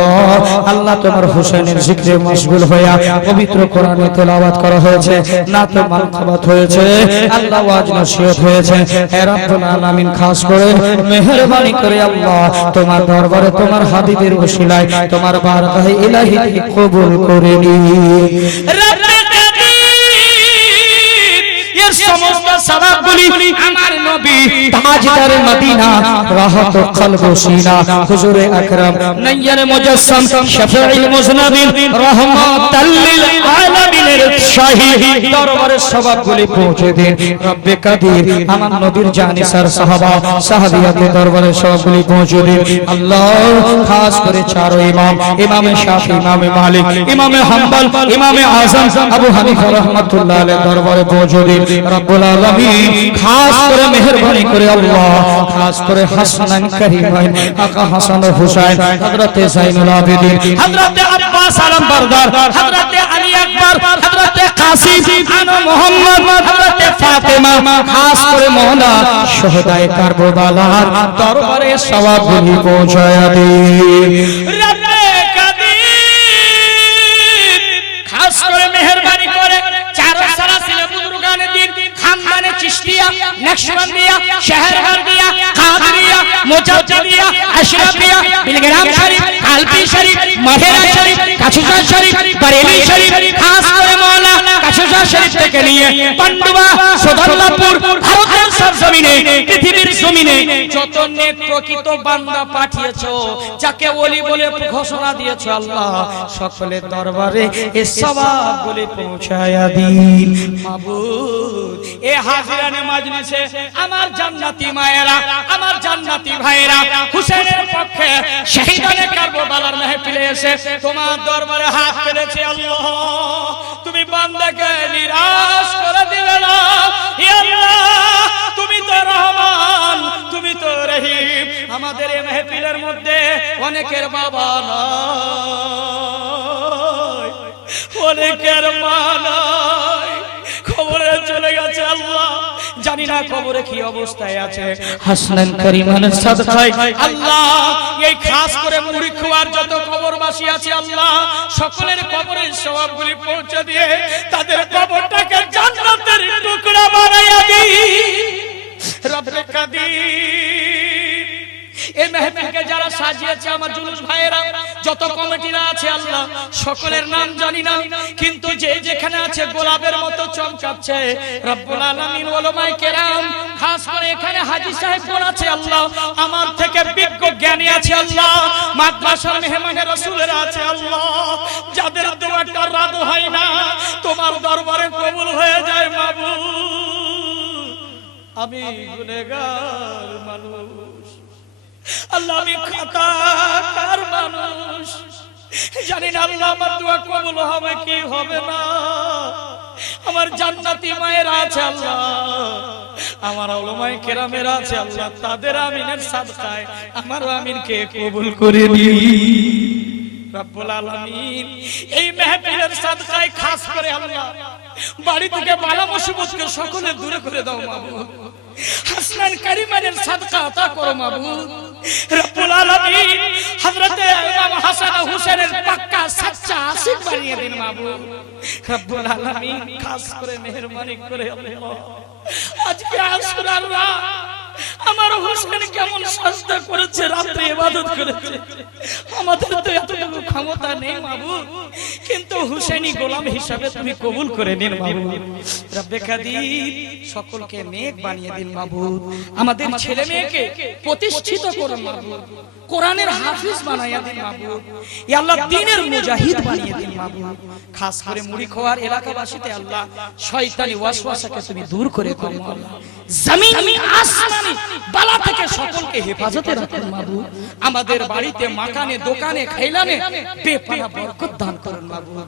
আল্লাহ তোমার হোসেনের জিকরে মশগুল হইয়া পবিত্র কোরআনে তেলাওয়াত করা হয়েছে, নাতে মানকাবাত হয়েছে, আল্লাহ ওয়াজ নসিহত হয়েছে। হে রব্বুল আলামিন, খাস করে মেহেরবানি করে আল্লাহ তোমার দরবারে তোমার হাবিবের ওসিলায় তোমার বারগাহে ইলাহি কবুল করে নিন। রব্বে কাদির এর সমস্ত সওয়াবগুলি আমার নবী তাজদার মদিনা রাহত কলব সিনা হুজুরে আকরাম নয়্যর মুজাসসাম শফিউল মুজনাবিন রাহমাতাল লিল আলামিনের শাহী দরবারে সওয়াবগুলি পৌঁছে দিন। রব্বে কাদির আমার নবীর জানিসার সাহাবা সাহাবিয়াদের দরবারে সওয়াবগুলি পৌঁছে দিন। আল্লাহ খাস করে চারো ইমাম, ইমামে শাফি, ইমামে মালিক, ইমামে হাম্বল, ইমামে আযম আবু হানিফা রাহমাতুল্লাহ আলাইহির দরবারে পৌঁছে দিন। রব্বুল আলামিন খাস করে মেহেরবানি করে আল্লাহ খাস করে হাসান করিমাইন আকা হাসান ও হুসাইন, হযরতে যাইনুল আবেদিন, হযরতে আব্বাস আলম বরদার, হযরতে আলী আকবর, হযরতে কাসিম আনো মুহাম্মদ, হযরতে ফাতেমা, খাস করে মওলা শহদায়ে কারবালার দরবারে সওয়াবগুলি পৌঁছায়া দিন। রব্বে কাদির খাস করে মেহেরবানি করে চার সালাসিল বুজুর্গানে দিন খানদানে চিশতিয়া, নকশবন্দিয়া, শহরওয়ার্দিয়া, কাদরিয়া, মুজাদ্দিদিয়া, আশরাফিয়া, বিলগ্রাম শরীফ, কালপি শরীফ, মাহেরা শরীফ, কাছুসা শরীফ, বরেলি শরীফ, খাস করে মাওলা কাছুসা শরীফ থেকে নিয়ে পান্ডুয়া, সদরলাপুর, ভারতের সরজমিনে, পৃথিবীর জমিনে যত নেক প্রকৃত বান্দা পাঠিয়েছো, যাকে ওলি বলে ঘোষণা দিয়েছো আল্লাহ, সকলের দরবারে এই সওয়াবগুলি পৌঁছায়া দিন। মাবুদ এ হাজিরানে মাজলিসে আমার জান্নাতি মায়েরা, আমার জান্নাতি ভাইয়েরা হুসেনের পক্ষে শহীদানে কারবালার মাহফিলে এসে তোমার দরবারে হাত পেলেছে আল্লাহ, তুমি বান্দাকে নিরাশ করে দিবে না। হে আল্লাহ, তুমি তো রহমান, তুমি তো রহিম। আমাদের এই মাহফিলের মধ্যে অনেকের বাবা নাই, অনেকের মা নাই, খবরে চলে গেছে আল্লাহ, জানি না কবরে কি অবস্থায় আছে। হাসনান করিমানের সাদকায় আল্লাহ এই খাস করে মুড়ি খোয়ার যত কবরবাসী আছে আল্লাহ, সকলের কবরের সওয়াবগুলি পৌঁছে দিয়ে তাদের কবরটাকে জান্নাতের টুকরা বানাইয়া দিন। রব্বে কাদির এই মাহফিলকে যারা সাজিয়েছে আমার জুলুস ভাইয়েরা, যত কমিটিরা আছে আল্লাহ, সকলের নাম জানি না, কিন্তু যে যেখানে আছে গোলাপের মতো চমকাচ্ছে রব্বুল আলামিন। ওলামায়ে কেরাম খাস করে এখানে হাজী সাহেবগণ আছে আল্লাহ, আমার থেকে বিজ্ঞ জ্ঞানী আছে আল্লাহ, মাদ্রাসার মেহমানে রাসূলেরা আছে আল্লাহ, যাদের দোয়াটা রাদ হয় না তোমার দরবারে কবুল হয়ে যায়। মাবুদ আমি গুনাহগার মানুষ আল্লাহ, আমি খাতাকার মানুষ, জানি না আল্লাহ আমার দোয়া কবুল হবে কি হবে না। আমার জান্নাতি মায়েরা আছে আল্লাহ, আমার উলামায়ে কেরামেরা আছে আল্লাহ, তাদের আমিনের সাদকায় আমার আমিনকে কবুল করে নিন। রব্বুল আলামিন এই মাহফিলের সাদকায় খাস করে আল্লাহ বাড়ি থেকে বালা মুসিবতকে সকলে দূরে করে দাও মাবুদ। হাসনান করিমানের সাদকা আতা করো মাবুদ। রব্বুল আলামিন হযরতে ইমাম হাসান ও হুসাইনের পাক্কা নিয়ে দিন মাবুদ রব্বুল আলামিন খাস করে মেহেরবানি করে আল্লাহ আজকে আশুরার রাত আমার হোসেন কেমন সাজদা করেছে রাতে ইবাদত করেছে আমাদের তো এতটুকু ক্ষমতা নেই মাবুদ কিন্তু হুসেনি গোলাম হিসাবে তুমি কবুল করে নিন মাবুদ রব্বে কাদির সকলকে নেক বানিয়ে দিন মাবুদ আমাদের ছেলে মেয়েকে প্রতিষ্ঠিত করুন মাবুদ কোরআনের হাফিজ বানাইয়া দিন মাবুদ ইয়া আল্লাহ দ্বীনের মুজাহিদ বানিয়ে দিন মাবুদ খাস করে মুড়ি খাওয়ার এলাকাবাসীতে আল্লাহ শয়তানি ওয়াসওয়াসাকে তুমি দূর করে দাও আল্লাহ জমিন আসমানি বালা থেকে সকলকে হেফাজতে রাখুন মাবুদ আমাদের বাড়িতে মাকানে দোকানে খাইলানে বেপনা বরকত দান করুন মাবুদ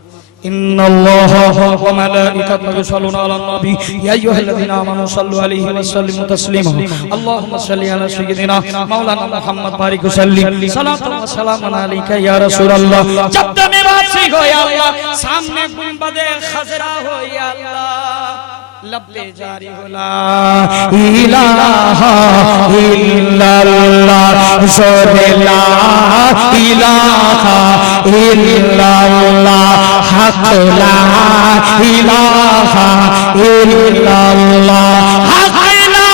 ইন্নাল্লাহা ওয়া মালাইকাতাহু ইউসাল্লুনা আলান নবী ইয়া আইয়ুহাল্লাযীনা আমানু সাল্লু আলাইহি ওয়া সাল্লিমু তাসলিমা আল্লাহুম্মা সাল্লি আলা সাইয়্যিদিনা মাওলানা মুহাম্মদ বারিক ওয়া সালাতু ওয়া সালামু আলাইকা ইয়া রাসূলুল্লাহ जब तमे वासी हो या अल्लाह सामने गुंबदे खजरा हो या अल्लाह लब्बे जारी हो ला ইলাহা ইল্লাল্লাহ জোরে লা ইলাহা ইল্লাল্লাহ হক লা ইলাহা ইল্লাল্লাহ হক লা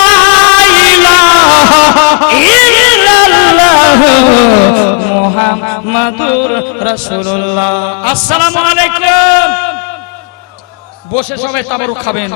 ইলাহা ইল্লাল্লাহ মুহাম্মাদুর রাসূলুল্লাহ আসসালামু আলাইকুম বসে সবাই তাবারুক খাবেন।